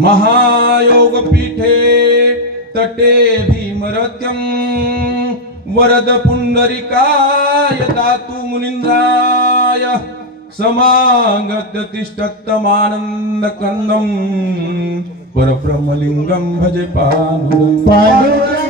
महायोग पीठे तटे भीमरत्यं वरद पुंडरीकाय दातु मुनीन्द्राय समागत्य तिष्ठत्तमानन्दकन्दं परब्रह्मलिङ्गं भजे पाण्डुरङ्गं।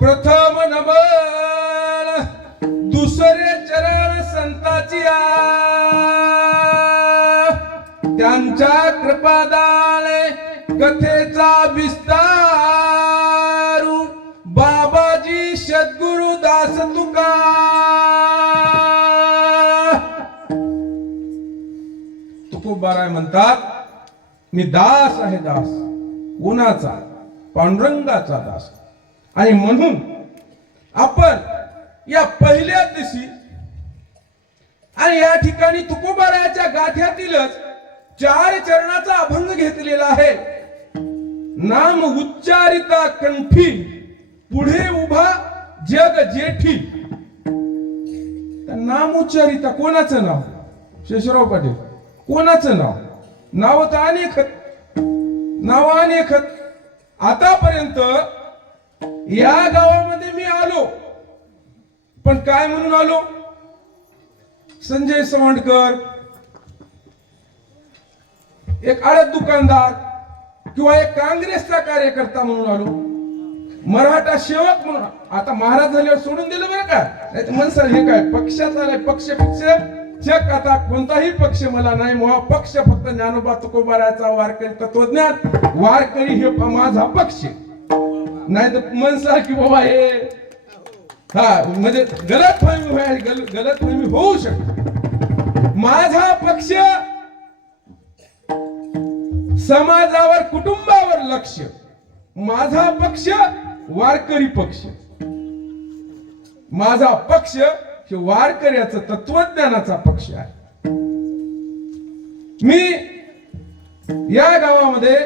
प्रथम नमन दुसरे चरण संताची त्यांच्या कृपादाने कथेचा विस्तार बाबाजी सद्गुरु दास तुका तुकोबाराय म्हणतात मी दास आहे दास कोणाचा पांडुरंगाचा दास आणि म्हणून आपण या पहिल्या दिवशी आणि या ठिकाणी तुकोबारायाच्या गाठ्यातीलच 4 चरणाचा अभंग घेतलेला आहे। नाम उच्चारिता कंठी पुढे उभा जग जेठी। नाम उच्चारिता कोणाचं नाव? शेषराव पाटील कोणाचं नाव? नाव तर अनेक आतापर्यंत या गावामध्ये मी आलो पण काय म्हणून आलो? संजय सवंडकर एक आडत दुकानदार किंवा एक काँग्रेसचा कार्यकर्ता म्हणून आलो, मराठा सेवक म्हणून। आता महाराज झाल्यावर सोडून दिलं बरं का? म्हणसाल हे काय पक्षाचा नाही, पक्ष चक आता कोणताही पक्ष मला नाही, मुळा पक्ष फक्त ज्ञानोबा तुकोबारायाचा वारकरी तत्वज्ञान वारकरी हे माझा पक्ष नाही तर म्हणसाल की बाबा हे म्हणजे गलतफहमी होऊ शकते। माझा पक्ष समाजावर कुटुंबावर लक्ष, माझा पक्ष वारकरी पक्ष, माझा पक्ष हे वारकऱ्याचा तत्वज्ञानाचा पक्ष आहे। मी या गावामध्ये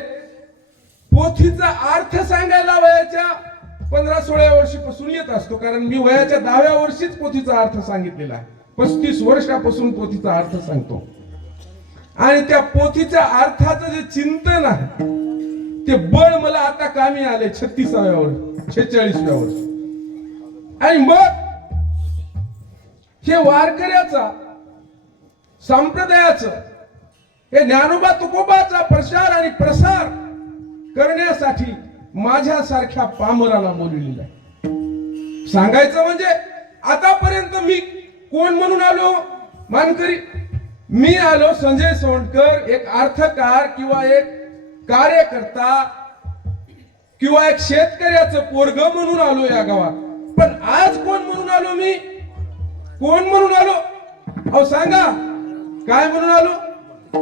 पोथीचा अर्थ सांगायला वयाच्या 15-16 वर्षापासून येत असतो, कारण मी वयाच्या 10व्या वर्षीच पोथीचा अर्थ सांगितलेला आहे। 35 वर्षापासून पोथीचा अर्थ सांगतो आणि त्या पोथीच्या अर्थाचं जे चिंतन आहे ते बळ मला आता कामी आले 46व्या वर्षी 46व्या वर्षी। आणि मग हे वारकऱ्याचा संप्रदायाचं हे ज्ञानोबा तुकोबाचा प्रचार आणि प्रसार करण्यासाठी माझ्यासारख्या पामराला बोलवलेलं आहे। सांगायचं म्हणजे आतापर्यंत मी कोण म्हणून आलो? मानकरी। मी आलो संजय सोंडकर, एक अर्थकार किंवा एक कार्यकर्ता किंवा एक शेतकऱ्याचं पोरग म्हणून आलो या गावात। पण आज कोण म्हणून आलो? मी कोण म्हणून आलो? अहो सांगा, काय म्हणून आलो?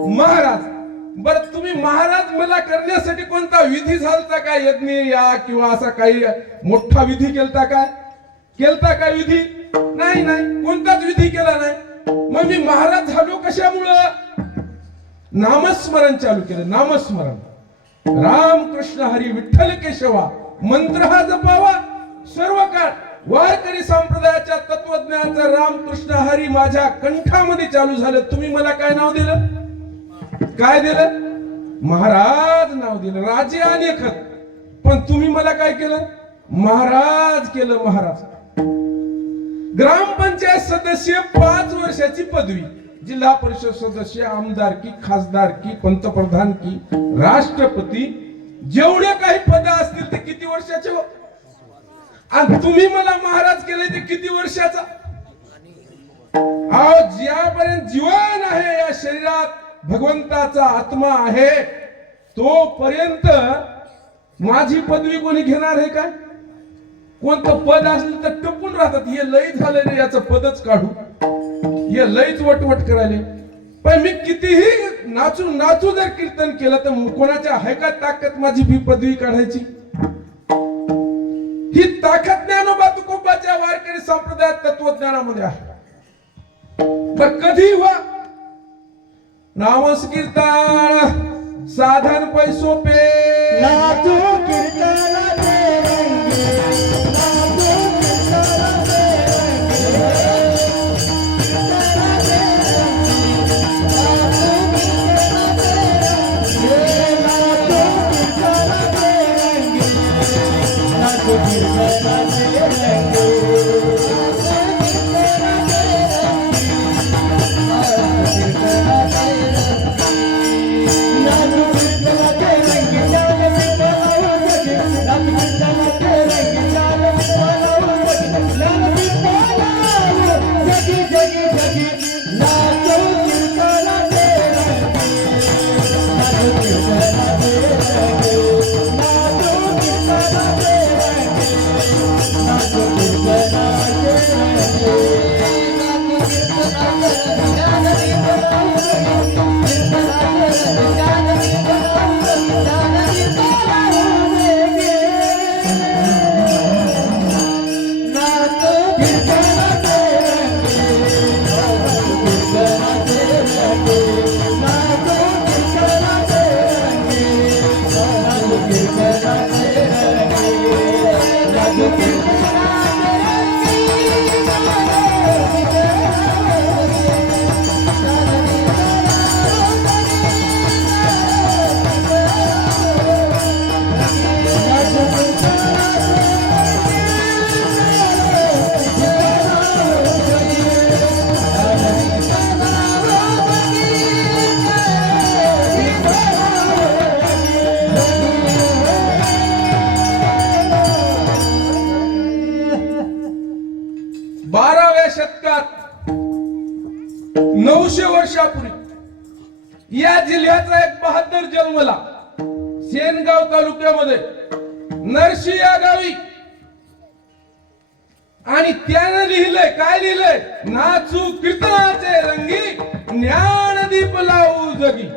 महाराज. बर तुम्ही महाराज मला करण्यासाठी कोणता विधी झालता का? यज्ञ या किंवा असा काही मोठा विधी केलता काय? केलता काय विधी? नाही नाही, कोणताच विधी केला नाही. मग मी महाराज झालो कशामुळं? नामस्मरण चालू केलं. नामस्मरण, राम कृष्ण हरी विठ्ठल केशवा मंत्र हा जपावा सर्व काळ. वारकरी संप्रदायाच्या तत्वज्ञानाचं रामकृष्ण हरी माझ्या कंठामध्ये चालू झालं. तुम्ही मला काय नाव दिलं? काय दिलं? महाराज नाव दिलं. राजे अनेक, पण तुम्ही मला काय केलं? महाराज केलं. महाराज. ग्रामपंचायत सदस्य 5 वर्षाची पदवी, जिल्हा परिषद सदस्य, आमदारकी, खासदारकी, पंतप्रधानकी, राष्ट्रपती, जेवढे काही पद असतील ते किती वर्षाचे हो? आणि तुम्ही मला महाराज केले ते किती वर्षाचा? अहो, ज्यापर्यंत जीवन आहे या शरीरात भगवंताचा आत्मा आहे तोपर्यंत माझी पदवी कोणी घेणार आहे काय? कोणतं पद असलं तर टपून राहतात. हे लई झालं रे, याचं पदच काढू, हे लईच वटवट करायले. पण मी कितीही नाचून नाचू जर कीर्तन केलं तर कोणाच्या आहे का ताकद माझी भी पदवी काढायची? ही ताकद ज्ञानोबा तुकोबाच्या वारकरी संप्रदायात तत्वज्ञानामध्ये आहे. पण कधी व्हा नामस कीर्तन साधन पैसो पे नाचो कीर्तनाचे रंगे, नाचो कीर्तनाचे रंगे, नाचो कीर्तनाचे रंगे, नाचो कीर्तनाचे रंगे, शतकात 900 वर्षापूर्वी या जिल्ह्याचा एक बहादर जन्मला. सेनगाव तालुक्यामध्ये नरशी या गावी. आणि त्यानं लिहिलंय, काय लिहिलंय? नाचू कीर्तनाचे रंगी, ज्ञानदीप लावू जगी.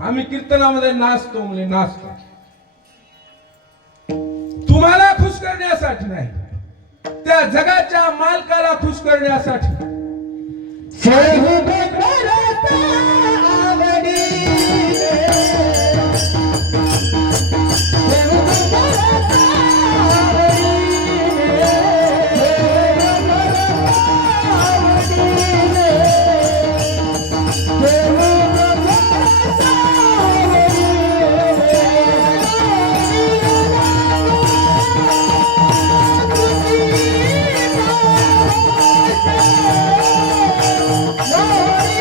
आम्ही कीर्तनामध्ये नाचतो, म्हणजे नाचतो. तुम्हाला खुश करण्यासाठी नाही, त्या जगाच्या मालकाला खुश करण्यासाठी. No!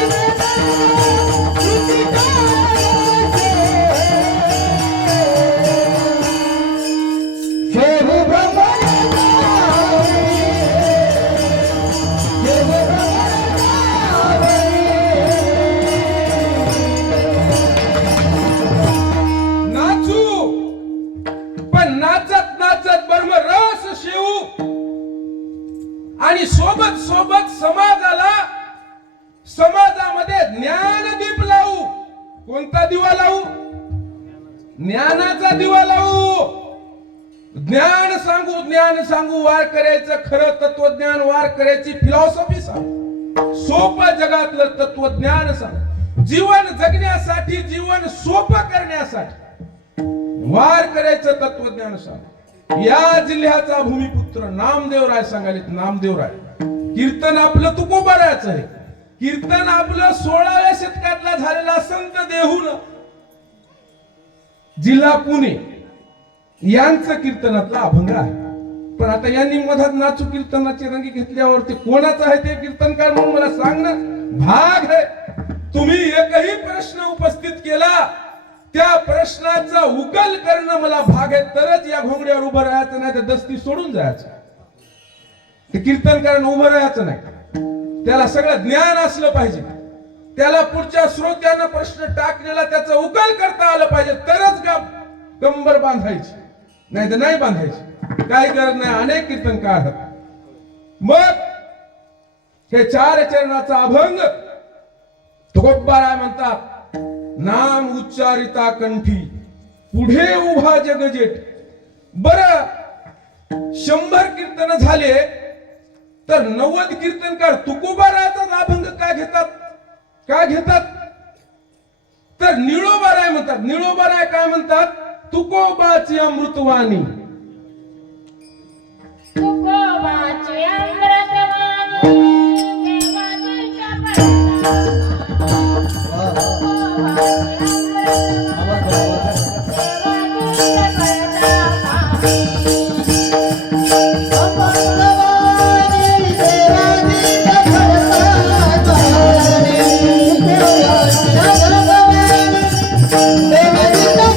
कोणता दिवा लावू? ज्ञानाचा दिवा लावू. ज्ञान सांगू वारकऱ्याचं खरं तत्वज्ञान, वारकऱ्याची फिलॉसॉफी सांगू, सोपं जगातलं तत्वज्ञान सांगू, जीवन जगण्यासाठी, जीवन सोपं करण्यासाठी वारकऱ्याचं तत्वज्ञान सांगू. या जिल्ह्याचा भूमिपुत्र नामदेवराय सांगायलेत. नामदेवराय कीर्तन आपलं तुकोबारायचं आहे. कीर्तन आपलं 16व्या शतकातला झालेला संत देहून जिल्हा पुणे यांचं कीर्तनातला अभंग आहे. पण आता यांनी मधात नाचू कीर्तनाची रंगी घेतल्यावर ते कोणाचं आहे ते कीर्तनकार म्हणून मला सांगणं भाग आहे. तुम्ही एकही प्रश्न उपस्थित केला, त्या प्रश्नाचा उकल करणं मला भाग आहे, तरच या घोंगड्यावर उभं राहायचं, नाही तर दस्ती सोडून जायचं. ते कीर्तनकारानं उभं राहायचं नाही. त्याला सगळं ज्ञान असलं पाहिजे. त्याला पुढच्या श्रोत्यानं प्रश्न टाकलेला त्याचा उकल करता आलं पाहिजे, तरच कंबर बांधायची, नाही तर नाही बांधायची. काही गरज नाही. अनेक कीर्तनकार आहेत. मग हे 4 चरणाचा अभंग तुकोबाराय म्हणतात. नाम उच्चारिता कंठी, पुढे उभा जगजेठ. बर 100 कीर्तन झाले तर 90 कीर्तनकार तुकोबारायचाच अभंग काय घेतात? काय घेतात? तर निळोबाराय म्हणतात. निळोबाराय काय म्हणतात? तुकोबाची अमृतवाणी, तुकोबाची अमृतवाणी, देवाजीच्या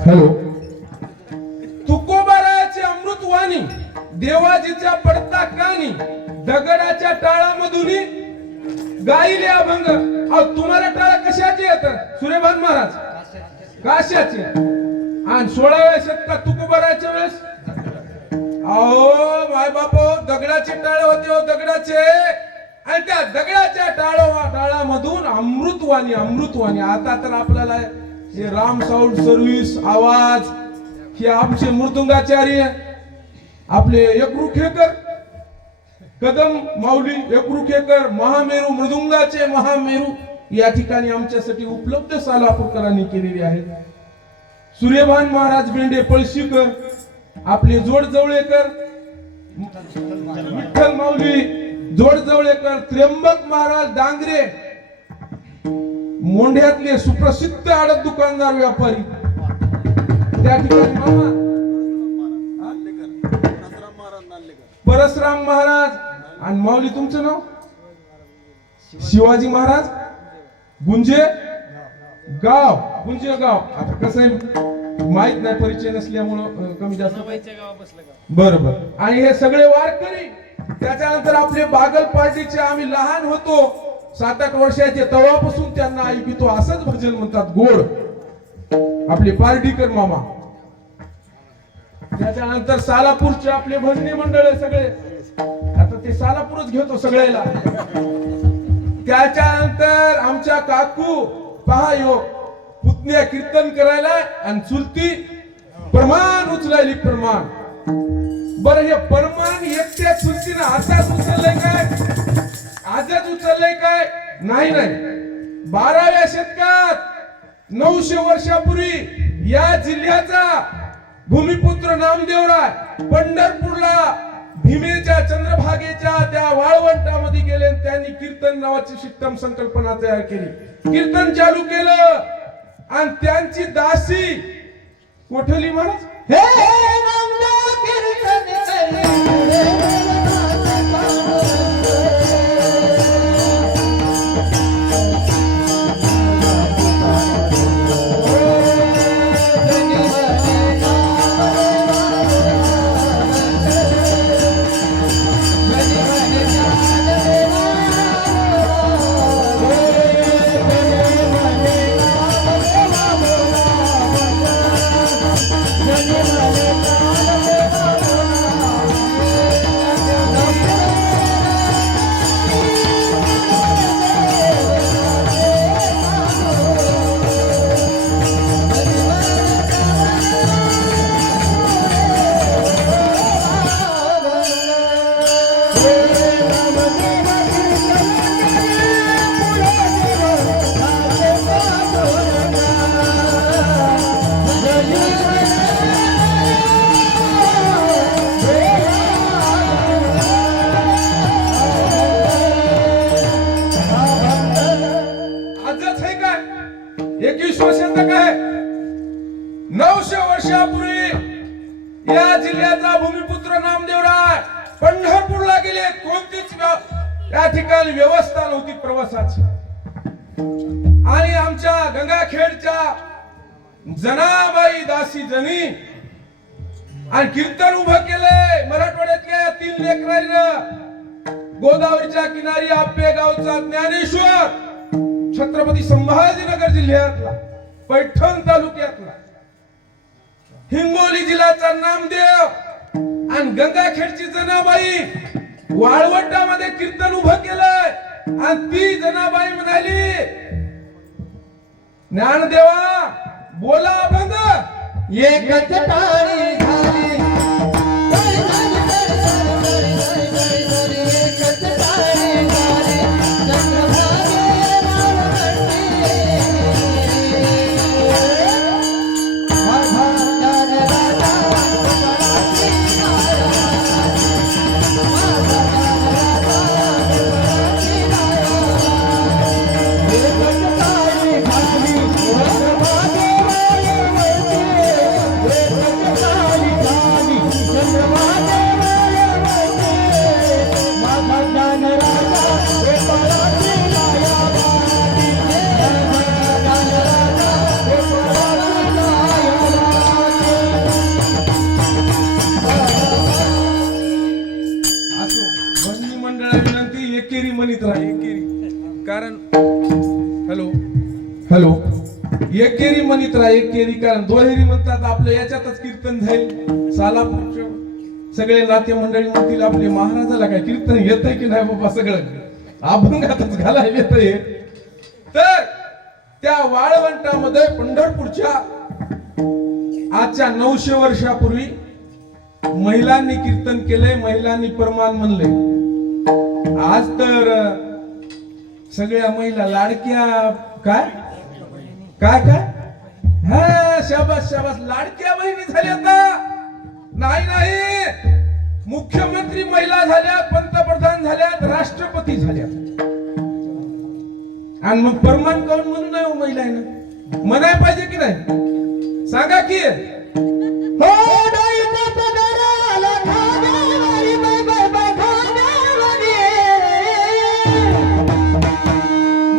हॅलो. तुकोबारायाची अमृतवाणी, देवाजीच्या पडता कानी, दगडाच्या टाळामधून गायले अभंग. तुम्हाला टाळा कशाची येतात? सूर्यभान महाराज काशाची. आणि 16व्या शतकात तुकोबारायाच्या वेळेस अहो माय बापो दगडाचे टाळ होते हो, दगडाचे. आणि त्या दगडाच्या टाळामधून अमृतवाणी, अमृतवाणी. आता तर आपल्याला हे राम साऊंड सर्व्हिस आवाज, हे आमचे मृदुंगाचार्य आपले एकरुखेकर, कदम माऊली एकरुखेकर, महामेरू मृदुंगाचे महामेरू या ठिकाणी आमच्यासाठी उपलब्ध सोलापूरकरांनी केलेली आहेत. सूर्यभान महाराज बेंडे पळशीकर, आपले जोडजवळेकर, विठ्ठल माऊली जोडजवळेकर, त्र्यंबक महाराज डांगरे, मोंढ्यातले सुप्रसिद्ध आडत दुकानदार व्यापारी त्या ठिकाणी मामा परसराम महाराज. आणि माऊली तुमचं नाव? शिवाजी महाराज गुंजे गाव. गुंजे गाव. आता कसं आहे माहित नाही, परिचय नसल्यामुळं कमी जास्त. बरोबर. आणि हे सगळे वारकरी. त्याच्यानंतर आपले बागल पार्टीचे, आम्ही लहान होतो 7-8 वर्षाचे, तेव्हापासून त्यांना ऐकतो असंच भजन म्हणतात गोड, आपले पार्टीकर मामा. त्याच्यानंतर सालापूरचे आपले भजनी मंडळ सगळे, आता ते सालापूरच घेतो सगळ्याला. त्याच्यानंतर आमच्या काकू पहा यो पुतण्या कीर्तन करायला आणि चुलती प्रमाण उचलायली. प्रमाण. बरं हे प्रमाण एकट्या चुलतीनं आताच उचललंय काय? आजच उचललंय काय? नाही नाही. 12व्या शतकात 900 वर्षापूर्वी या जिल्ह्याचा भूमिपुत्र नामदेवराय पंढरपूरला भीमेच्या चंद्रभागेच्या त्या वाळवंटामध्ये गेले आणि त्यांनी कीर्तन नावाची सिस्टम संकल्पना तयार केली. कीर्तन चालू केलं आणि त्यांची दासी कोठली महाराज हे नामदेव कीर्तन करे या जिल्ह्याचा भूमिपुत्र नामदेवराय पंढरपूरला गेले. कोणतीच या ठिकाणी व्यवस्था नव्हती प्रवासाची. आणि आमच्या गंगाखेडच्या जनाबाई दासी जनी आणि कीर्तन उभं केलंय. मराठवाड्यातल्या 3 लेकरांना गोदावरीच्या किनारी आप्पेगावचा ज्ञानेश्वर, छत्रपती संभाजीनगर जिल्ह्यातला, पैठण तालुक्यातला, हिंगोली जिल्ह्याचा नामदेव आणि गंगाखेडची जनाबाई वाळवंटामध्ये कीर्तन उभं केलंय. आणि ती जनाबाई म्हणाली, ज्ञानदेवा बोला बंद. एकच टाळी झाली, एकच टाळी झाली, चंद्रभागे माझा ज्ञानराजा पराती नाया, माझा ज्ञानराजा पराती नाया. एकच टाळी झाली, चंद्रभागे विनंती एकेरी म्हणत राहा. एकेरी कारण हॅलो एकेरी म्हणत राहा. एकेरी कारण दुहेरी म्हणतात आपलं याच्यातच कीर्तन जाईल. सालापूरच्या सगळे नाते मंडळी म्हणतील आपले महाराजाला काय कीर्तन येतंय की नाही बाबा, सगळं अभंगातच घालायला येतंय. तर त्या वाळवंटामध्ये पंढरपूरच्या आजच्या 900 वर्षापूर्वी महिलांनी कीर्तन केलंय, महिलांनी परमान म्हणले. आज तर सगळ्या महिला लाडक्या काय काय काय हा शाबास शाबास लाडक्या बहिणी झाल्या. नाही नाही, मुख्यमंत्री महिला झाल्या, पंतप्रधान झाल्यात, राष्ट्रपती झाल्यात. आणि मग परमान काऊन म्हणून नाही महिला आहे ना, म्हणाय पाहिजे की नाही? सांगा की हो डाईचा पदराला खाण्यावारी बाय बाय बाय खाण्यावारी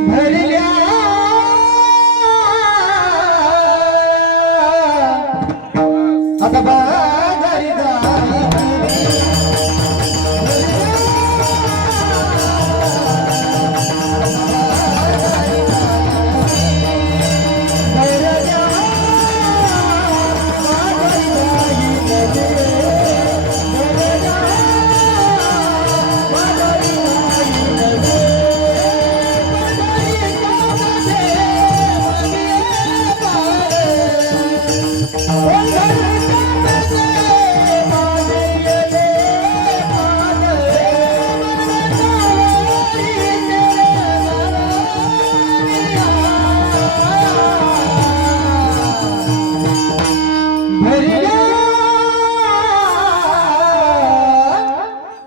भरल्या आता बाजारी झाली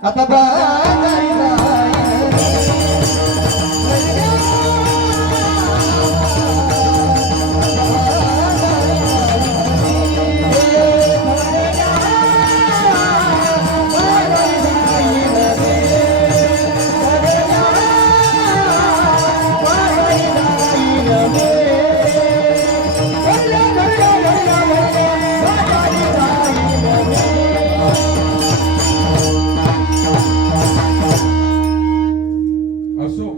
आता बाजारी असो.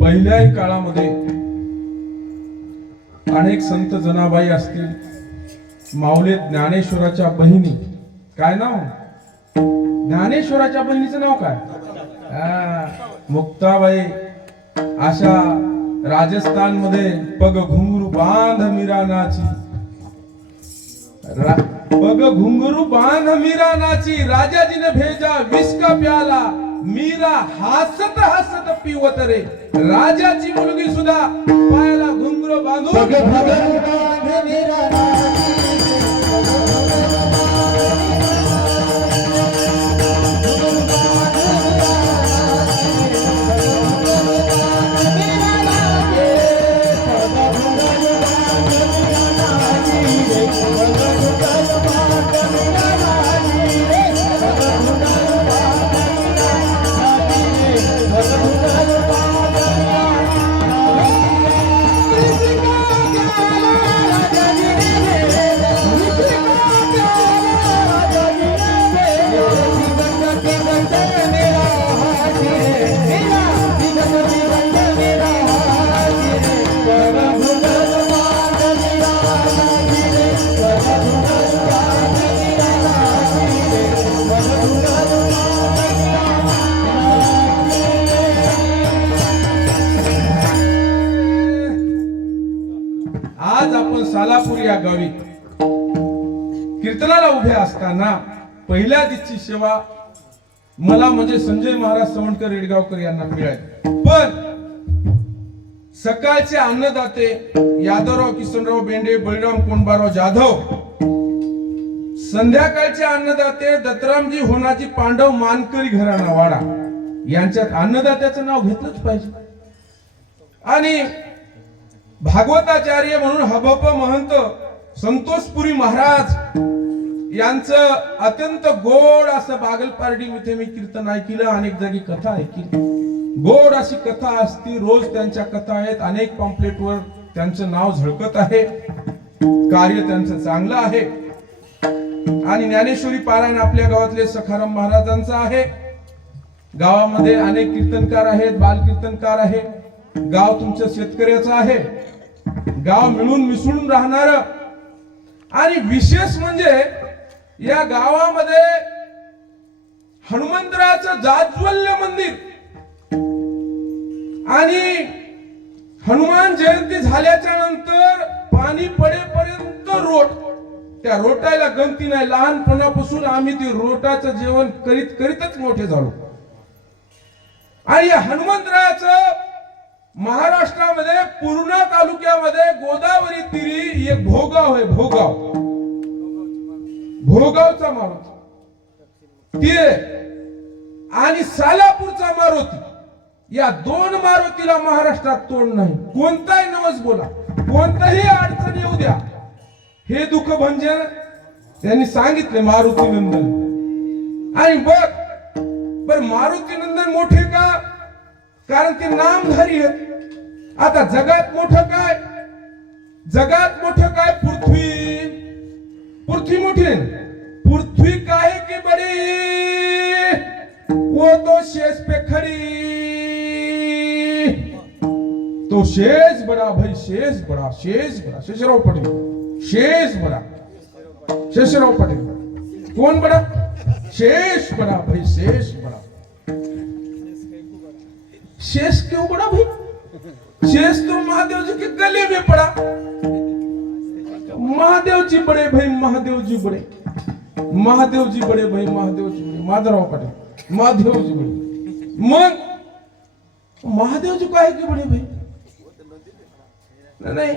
पहिल्याही काळामध्ये अनेक संत जनाबाई असतील, माऊली ज्ञानेश्वराच्या बहिणी. काय नाव ज्ञानेश्वराच्या बहिणीचं नाव काय? मुक्ताबाई. अशा राजस्थान मध्ये पग घुंगरू बांध मीरा नाची, पग घुंगरू बांध मीरा नाची, राजाजीने भेजा विस्का प्याला, मीरा हसत हसत पिवत रे. राजाची मुलगी सुद्धा पायाला घुंगरू बांधून Oh भजनाला उभे असताना पहिल्या दिवशी सेवा मला म्हणजे संजय महाराज सवंडकर रेडगावकर यांना मिळाली. पण सकाळचे अन्नदाते यादवराव किसनराव बेंडे, बळीराम कोंडबाराव जाधव, संध्याकाळचे अन्नदाते दत्तरामजी होनाजी पांडव मानकरी घराणा वाडा यांच्यात अन्नदात्याचं नाव घेतलंच पाहिजे. आणि भागवताचार्य म्हणून हबप महंत संतोषपुरी महाराज यांचं अत्यंत गोड असं बागलपार्टी मध्ये मी कीर्तन ऐकलं, अनेक जागी कथा ऐकली. गोड अशी कथा असती, रोज त्यांच्या कथा आहेत, अनेक पॉम्पलेटवर त्यांचं नाव झळकत आहे, कार्य त्यांचं चांगलं आहे. आणि ज्ञानेश्वरी पारायण आपल्या गावातले सखाराम महाराजांचं आहे. गावामध्ये अनेक कीर्तनकार आहेत, बाल कीर्तनकार आहे. गाव तुमच्या शेतकऱ्याचं आहे, गाव मिळून मिसळून राहणार. आणि विशेष म्हणजे या गावामध्ये हनुमंतराचं जाज्वल्य मंदिर आणि हनुमान जयंती झाल्याच्या नंतर पाणी पडेपर्यंत रोट, त्या रोटायला गमती नाही. लहानपणापासून आम्ही ते रोटाचं जेवण करीत करीतच मोठे झालो. आणि या हनुमंतराचं महाराष्ट्रामध्ये पूर्णा तालुक्यामध्ये गोदावरी तीरी एक भोगाव आहे, भोगावचा मारुती ते आणि सालापूरचा मारुती, या दोन मारुतीला महाराष्ट्रात तोड नाही. कोणताही नवस बोला, कोणताही अडचण येऊ द्या, हे दुःख भंजन त्यांनी सांगितले मारुती नंदन. आणि बर मारुती नंदन मोठे का? कारण ते नामधारी आहेत. आता जगात मोठं काय? जगात मोठं काय? पृथ्वी मोठी है. पृथ्वी काहे की बड़ी, वो तो शेष पे खड़ी. तो शेष बड़ा भाई, शेष बड़ा, शेषराव पटेल, शेष बड़ा, शेषराव पटेल. कौन बड़ा? शेष बड़ा भाई, शेष बड़ा. शेष क्यों बड़ा भाई? शेष तो महादेव जी के गले में पड़ा. महादेव जी बड़े भाई, महादेव जी बड़े, महादेव जी बड़े भाई, महादेव जी बड़े. माधवराव पटेल, महादेव जी बड़े. मग महादेव जी काहे के बड़े भाई? नहीं,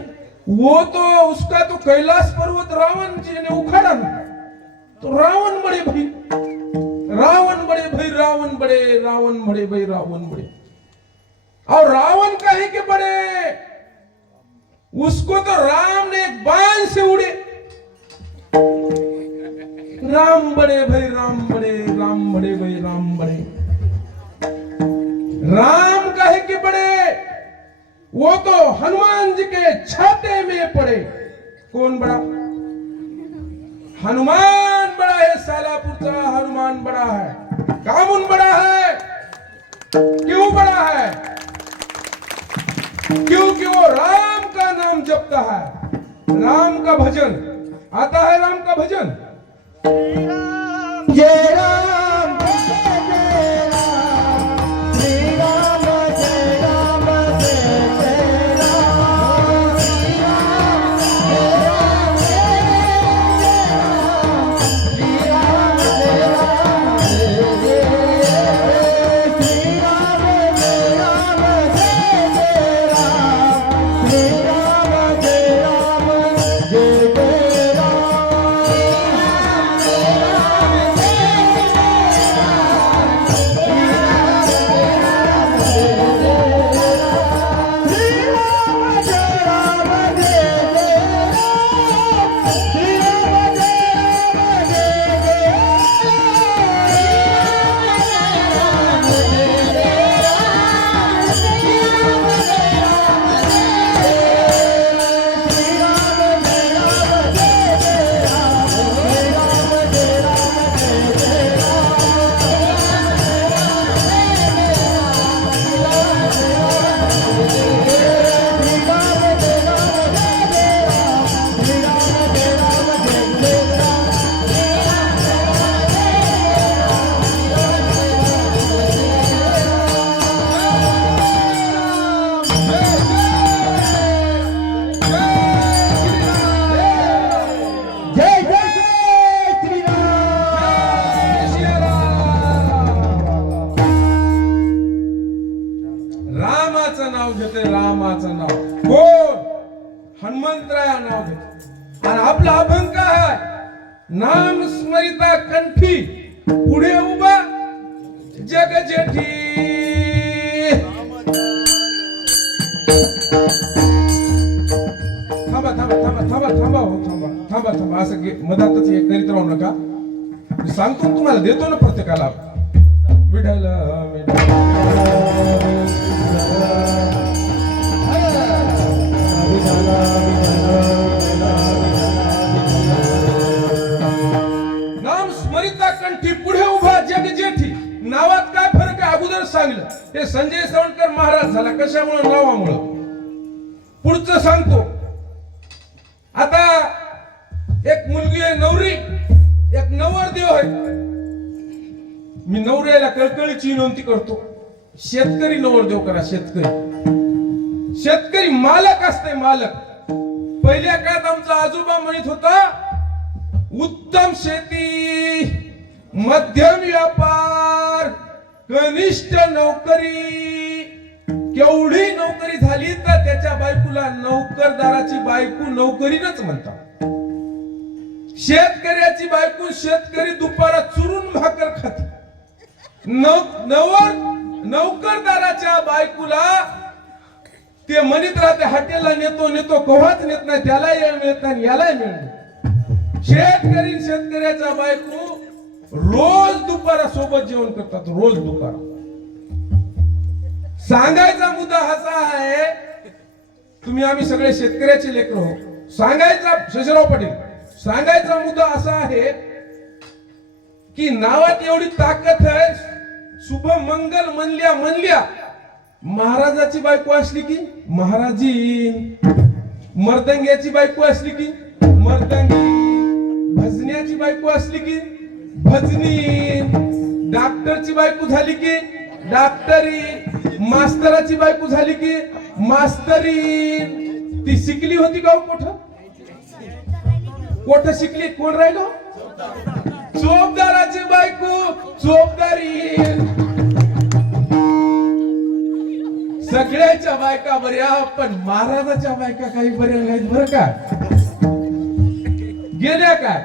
वो तो उसका तो कैलाश पर्वत रावण जी ने उखाड़ा ना, तो रावण बड़े भाई, रावण बड़े भाई, रावण बड़े, रावण बड़े भाई, रावण बड़े. और रावण काहे के बड़े? उसको तो राम ने एक बाण से उड़े. राम बड़े भाई, राम बड़े, राम बड़े भाई, राम बड़े. राम काहे के बड़े? वो तो हनुमान जी के छाते में पड़े. कौन बड़ा? हनुमान बड़ा है. सालापुर का हनुमान बड़ा है. कामुन बड़ा है. क्यों बड़ा है? क्योंकि वो राम का नाम जपता है. राम का भजन आता है, राम का भजन. जय राम जय राम, श्री राम जय राम जय जय राम. श्री राम जय राम जय राम, श्री राम जय राम जय जय. श्री राम जय राम जय जय राम, श्री राम जय राम जय जय राम. नाम स्मरिता कंठी पुढे उभा जग जेठी. थांबा थांबा थांबा थांबा थांबा हो थांबा थांबा थांबा असं मधातच हे करीत राहू नका. मी सांगतो ना तुम्हाला, देतो ना प्रत्येकाला. विठ्ठल नाम स्मरिता कंठी पुढे उभा जग जेठी. नावात काय फरक आहे अगोदर सांगलं. हे संजय सवणकर महाराज झाला कशामुळे? नावामुळं. पुढचं सांगतो. आता एक मुलगी आहे नवरी, एक नवरदेव आहे. मी नवऱ्याला कळकळीची विनंती करतो, शेतकरी नवरदेव करा. शेतकरी मालक असते, मालक. पहिल्या काळात आमचा आजोबा म्हणत होता, उत्तम शेती, मध्यम व्यापार, कनिष्ठ नोकरी. केवढी नोकरी झाली तर त्याच्या बायकोला नोकरदाराची बायको नोकरीनच म्हणतात. शेतकऱ्याची बायको शेतकरी दुपारा चुरून भाकर खाते. नोकरदाराच्या बायकोला ते म्हणत राहते, हॉटेलला नेतो नेतो, कव्हाच नेत नाही, त्याला येळ मिळत नाही, यालाही मिळत नाही. शेतकऱ्याच्या बायको रोज दुपारा सोबत जेवण करतात, रोज दुपारा. सांगायचा मुद्दा असा आहे, तुम्ही आम्ही सगळे शेतकऱ्याचे लेकर हो. सांगायचा, शशिराव पाटील, सांगायचा मुद्दा असा आहे की नावात एवढी ताकद आहे. शुभ मंगल म्हणल्या महाराजाची बायको असली की महाराजी, मर्दंग्याची बायको असली की मर्दंगी, भजन्याची बायको असली की भजनी, डॉक्टरची बायको झाली की डॉक्टरी, मास्तराची बायको झाली की मास्तरी. ती शिकली होती का कुठं? कुठं शिकली? कोण राहिलो? चोपदाराची बायको चोपदारी. सगळ्याच्या बायका बऱ्या, पण महाराजाच्या बायका काही बऱ्या नाहीत बरं का. गेल्या काय,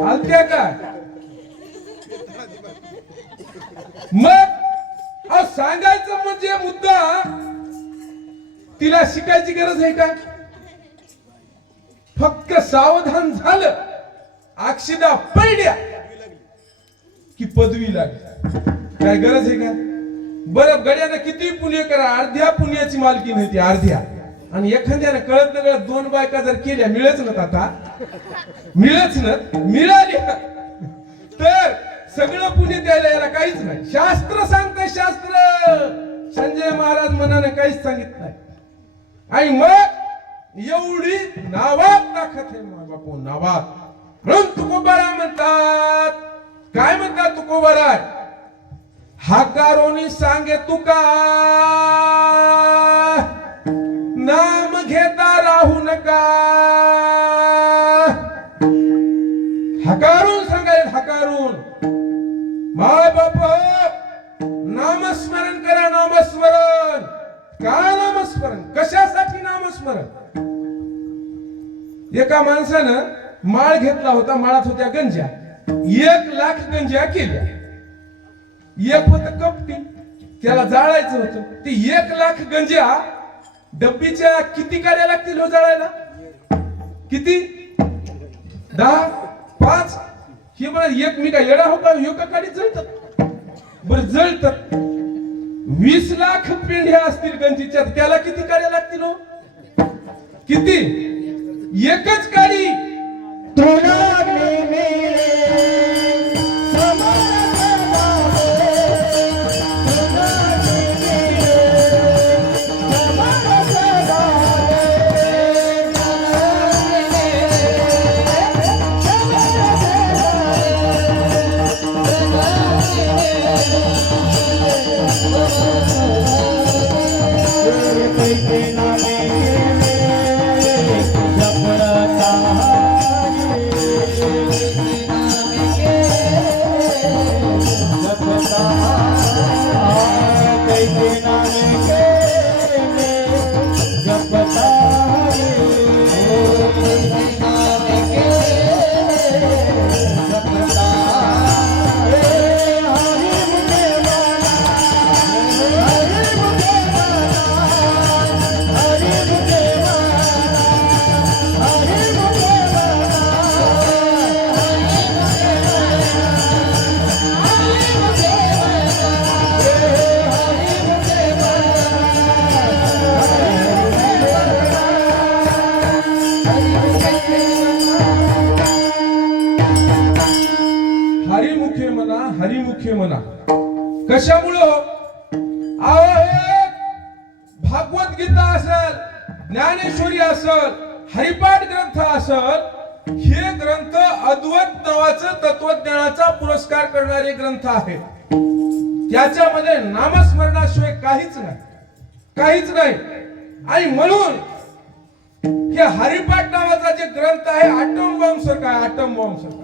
आलत्या काय? मग सांगायचं म्हणजे मुद्दा, तिला शिकायची गरज आहे का? फक्त सावधान झालं, अक्षदा पडल्या की पदवी लागली. काय गरज आहे का? बरं, गड्यानं किती पुण्य करा, अर्ध्या पुण्याची मालकी नाही ती, अर्ध्या. आणि एखाद्यानं कळत न कळत दोन बायका जर केल्या, मिळच ना आता, मिळच ना, मिळाल्या तर सगळं पुण्य द्यायला याला काहीच नाही. शास्त्र सांगतंय, शास्त्र. संजय महाराज मनाने काहीच सांगितलं नाही. आणि मग एवढी नावात ताकद आहे बापू, नावात. म्हणून तुकोबारा म्हणतात, काय म्हणतात तुकोबारा? हाकारोनी सांगे तुका, नाम घेता राहू नका. हकारून सांगायला, हकारून. माय बाप, नामस्मरण करा, नामस्मरण. काय नामस्मरण? कशासाठी नामस्मरण? एका माणसानं माळ घेतला होता, माळात होत्या गंजा. 1,00,000 गंजा केल्या. एक होत कपटी, त्याला जाळायचं होतं. ती 1,00,000 गंजा डब्बीच्या किती काड्या लागतील हो जाळायला? किती? 10, 5. हे मला एक, मी काय येडा हो का? एका काडीत जळतात. बरं, जळतात. 20,00,000 पेंढ्या असतील गंजीच्या, त्याला किती काड्या लागतील हो? किती? एकच काडी. तुला मुखे म्हणा हरिमुखे म्हणा. कशामुळं? अहो हे भागवत गीता असेल, ज्ञानेश्वरी असेल, हरिपाठ ग्रंथ असेल, हे ग्रंथ अद्वैत नावाचं तत्वज्ञानाचा पुरस्कार करणारे ग्रंथ आहेत. त्याच्यामध्ये नामस्मरणाशिवाय काहीच नाही, काहीच नाही. आणि म्हणून हे हरिपाठ नावाचा जे ग्रंथ आहे आटम बॉम्ब सारखा आहे, आटम बॉम्ब सारखा.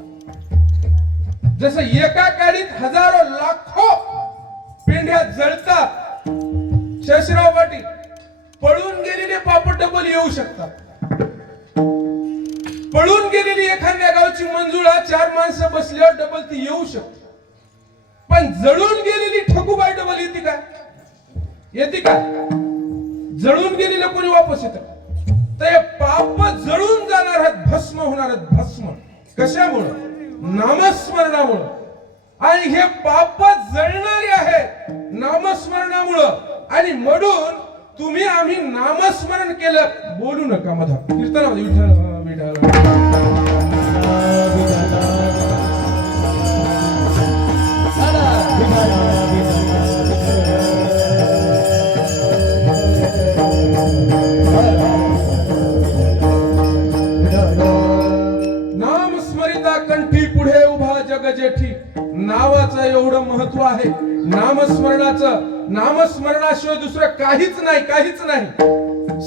जसं एका काळीत हजारो लाखो पेंढ्या जळतात, शेषराव पाटील पळून गेलेले पापड डबल येऊ शकतात. पळून गेलेली एखाद्या गावची मंजुळा 4 माणसं बसल्यावर डबल ती येऊ शकते. पण जळून गेलेली ठकूबाई डबल येते का? येते का? जळून गेलेलं कोणी वापस येतं? तर हे पाप जळून जाणार आहेत, भस्म होणार आहेत, भस्म. कशामुळं? नामस्मरणामुळं. आणि हे पाप जळणारे आहेत नामस्मरणामुळं. आणि म्हणून तुम्ही आम्ही नामस्मरण केलं, बोलू नका मधा कीर्तनामध्ये विठ्ठल नामस्मरिता कंठी पुढे उभा जग जेठी. नावाचं एवढं महत्व आहे नामस्मरणाचं. नामस्मरणाशिवाय दुसरं काहीच नाही, काहीच नाही.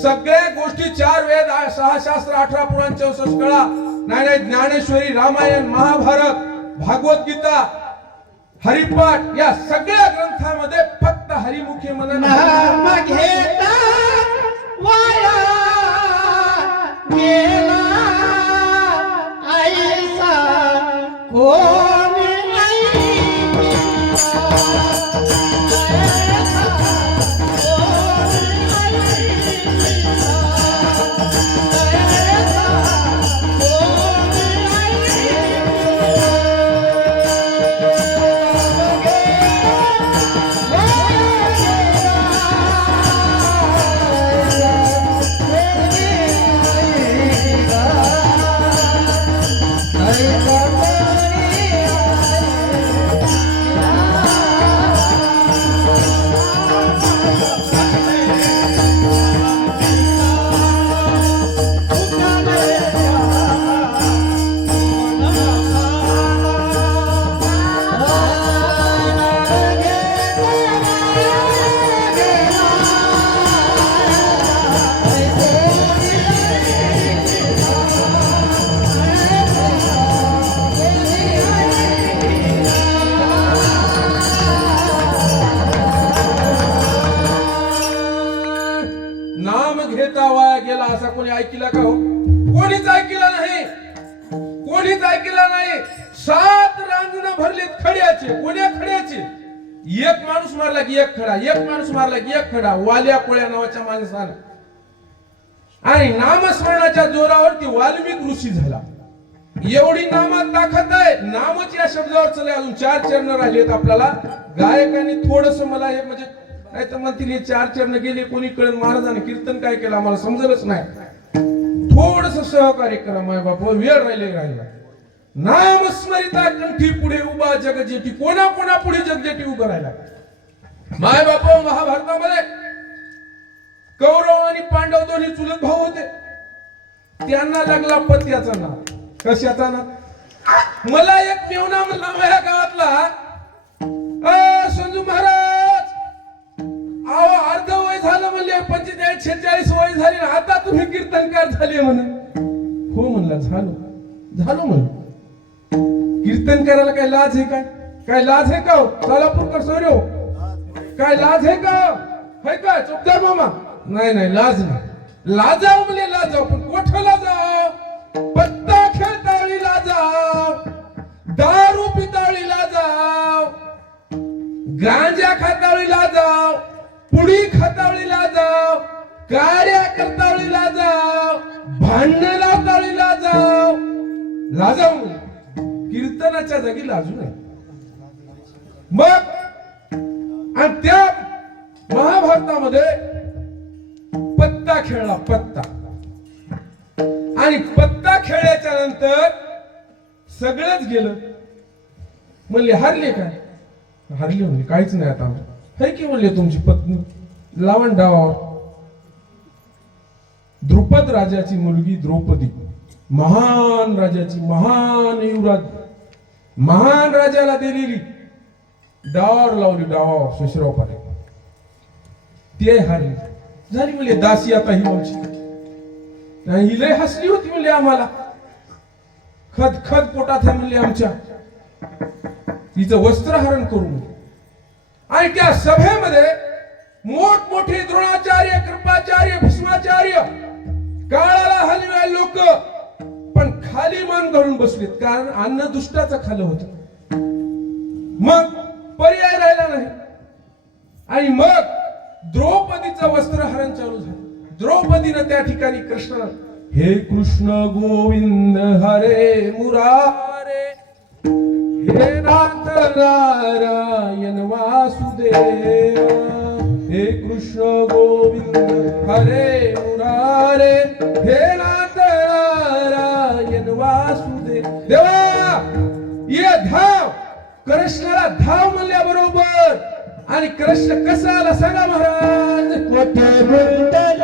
सगळ्या गोष्टी 4 वेद 6 शास्त्र 18 पुराण 64 कळा नाही नाही, ज्ञानेश्वरी, रामायण, महाभारत, भागवत गीता, हरिपाठ या सगळ्या ग्रंथामध्ये फक्त हरिमुखे म्हणून नाम घेता वाया गेला ऐसा कोण ऐकला का हो? कोणीच ऐकला नाही, कोणीच ऐकला नाही. 7 रांजण भरलेत खड्याचे. कोण्या खड्याचे? एक माणूस मारला की एक खडा, एक माणूस मारला की एक खडा, वाल्या कोळ्या नावाच्या माणसानं. आणि नामस्मरणाच्या जोरावर ती वाल्मिक ऋषी झाला. एवढी नामात ताकद आहे. नामच या शब्दावर चले. अजून 4 चरण राहिलेत आपल्याला. गायकांनी थोडस मला हे म्हणजे नाही तर म्हणतील हे 4 चरण गेले, कोणी कळण महाराजांनी कीर्तन काय केलं आम्हाला समजलंच नाही. थोडस सहकार्य करा माय बाप, वेळ राहिला. नामस्मरिता कंठी पुढे उभा जग जेठी. कोणा कोणा पुढे जग जेठी उभं राहिला माय बाप. महाभारतामध्ये कौरव आणि पांडव दोन्ही चुलत भाऊ होते. त्यांना लागला पत्याचा नाद. कशाचा नाद? मला एक मेवना म्हणला माझ्या गावातला, संजू महाराज अहो अर्ध वय झालं म्हणले, 45-46 वय झाली, आता तुम्ही कीर्तनकार झाले म्हणून. हो म्हणला, झालो म्हणून. कीर्तन करायला काय लाज आहे काय? काय लाज आहे का? सोलापूरकर सोर्यो काय लाज आहे का? है का चुपदार मामा? नाही लाज नाही. लाजाव म्हणजे लाजाव, पण कोठं लाजाव? पत्ता खेळताळी लाजाव, दारू पिताळी लाजाव, गांजा खाताळी लाजाव, पुडी खाताळी लाजाव, कार्या करताळी लाजाव, भांडण लावताळी लाजाव. लाजाव कीर्तनाच्या जागी लाजू नये. मग आणि त्या महाभारतामध्ये पत्ता खेळला, पत्ता. आणि पत्ता खेळल्याच्या नंतर सगळंच गेलं. म्हणले हारले काय? हारले म्हणले काहीच नाही आता है की म्हणले तुमची पत्नी लावण डावावर. द्रुपद राजाची मुलगी द्रौपदी, महान राजाची, महान युवराज, महान राजाला दिलेली, डावावर लावली, डावावर शिशराव पाटील. ते हारली झाली म्हणले दासी आता ही आमची. नाही ही लय हसली होती म्हणले आम्हाला, खद खद पोटात आहे म्हणले आमच्या, तिचं वस्त्रहरण करू. आणि त्या सभेमध्ये मोठमोठे द्रोणाचार्य, कृपाचार्य, भीष्माचार्य, काळाला हलवे लोक पण खाली मान घालून बसलेत, कारण अन्न दुष्टाचं खाल्लं होतं. मग पर्याय राहिला नाही. आणि मग द्रौपदीचं वस्त्रहरण चालू झालं. द्रौपदीनं त्या ठिकाणी कृष्ण, हे कृष्ण गोविंद हरे मुरारे, हे नाथ नारायण वासुदेव, हे कृष्ण गोविंद हरे मुरारे, हे नाथ नारायण वासुदेव. देवा ये धाव, कृष्णाला धाव म्हणल्याबरोबर. आणि कृष्ण कसा आला सांगा महाराज. कोठे भेटला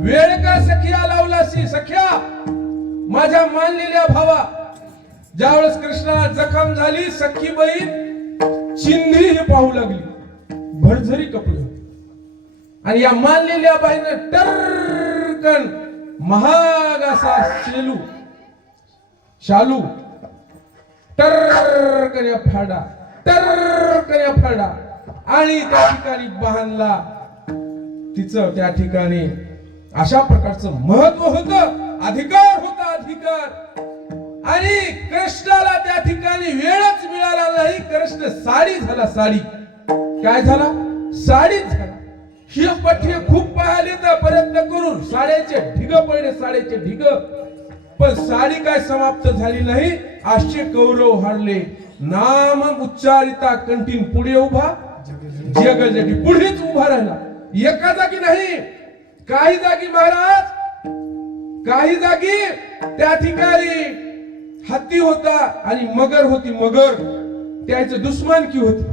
वेळ का सखिया लावलासी. सख्या माझ्या मानलेल्या भावा, ज्यावेळेस कृष्णाला जखम झाली, सखी बहीण चिंधी पाहू लागली, भरझरी कपडे, आणि या मानलेल्या बाईनं टर्कन महाग असा शालू टर्कन फाडा, टर्कन फाडा, आणि त्या ठिकाणी बांधला. तिचं त्या ठिकाणी अशा प्रकारचं महत्व होतं, अधिकार होता, अधिकार. आणि कृष्णाला त्या ठिकाणी वेळच मिळाला नाही. कृष्ण साडी झाला, साडी. काय झाला? साडीच झाला. ही पठ्य खूप पाहिले तर प्रयत्न करून साड्याचे ढिग पडले, साड्याचे ढिग, पण साडी काय समाप्त झाली नाही. आशे कौरव हारले, नाम उच्चारिता कंठीन पुढे उभा, जगजटी पुढेच उभा राहिला, एका जागी नाही. काही जागी महाराज काही जागी त्या ठिकाणी हत्ती होता आणि मगर होती. मगर त्याचं दुश्मन की होती.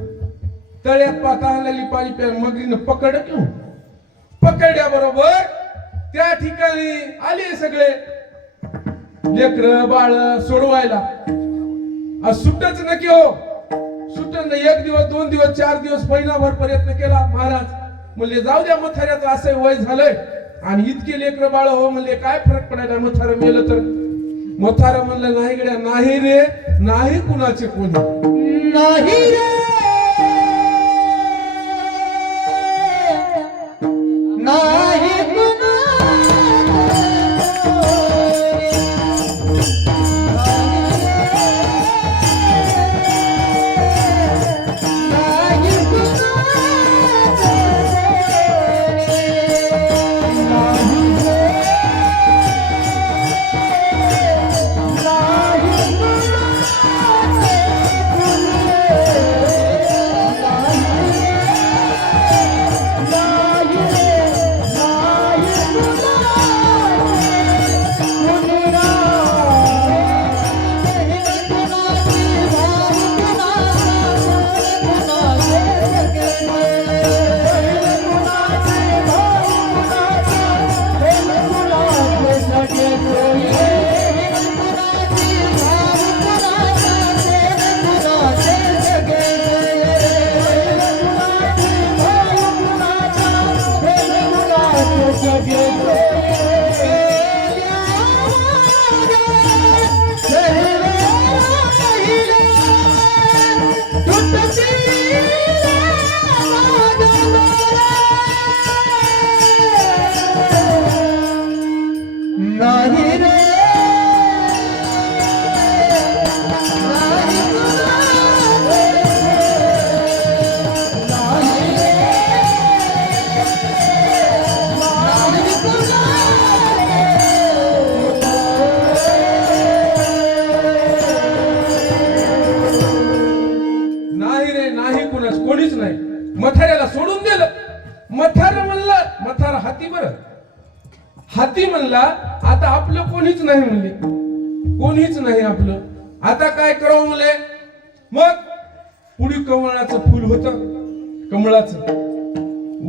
तळ्यात पाता आलेली पाणी प्या मगरीनं पकडल्याबरोबर त्या ठिकाणी आले सगळे लेकर बाळ सोडवायला. सुटच नकी हो, सुट नाही. 1 दिवस 2 दिवस 4 दिवस महिनाभर प्रयत्न केला महाराज. म्हणले जाऊ द्या, मथाऱ्याचं असं वय झालंय आणि इतके लेकर बाळ हो. म्हणले काय फरक पडायला, मथार मेलं तर. मथार म्हणलं नाही गड्या, नाही रे नाही, कुणाचे कोणी नाही रे नाही कोणीच नाही. मथाऱ्याला सोडून दिलं. मथार म्हणलं, मथार हाती बरं, हाती म्हणला आता आपलं कोणीच नाही. म्हणले कोणीच नाही आपलं, आता काय करावं म्हणले. मग पुढे कमळाचं फुल होत, कमळाचं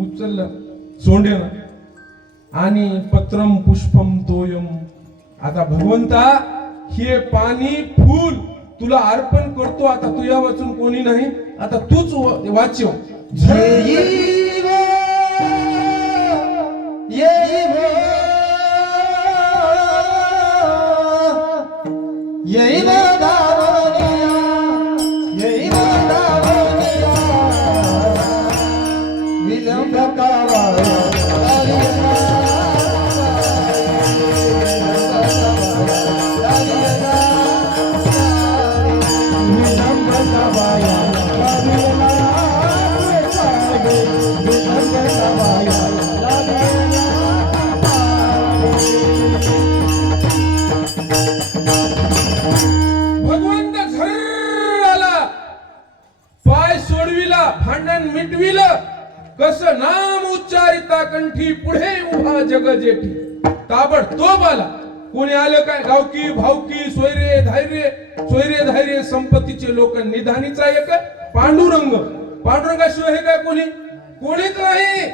उचललं सोंडेनं आणि पत्रम पुष्पम तोयम. आता भगवंता हे पाणी फुल तुला अर्पण करतो. आता तुझ्या वाचून कोणी नाही, आता तूच वाचव. भगवंत झर्र आला, पाय सोडविला, भांडण मिटविलं. कसं नाम उच्चारिता कंठी, पुढे उभा जग जेठी. ताबडतोब आला. कोणी आलं काय, गावकी भावकी सोयरे धैर्य संपत्तीचे लोक. निधानीचा एक पांडुरंग, पांडुरंगाशिवाय हे काय कोणी, कोणीच नाही.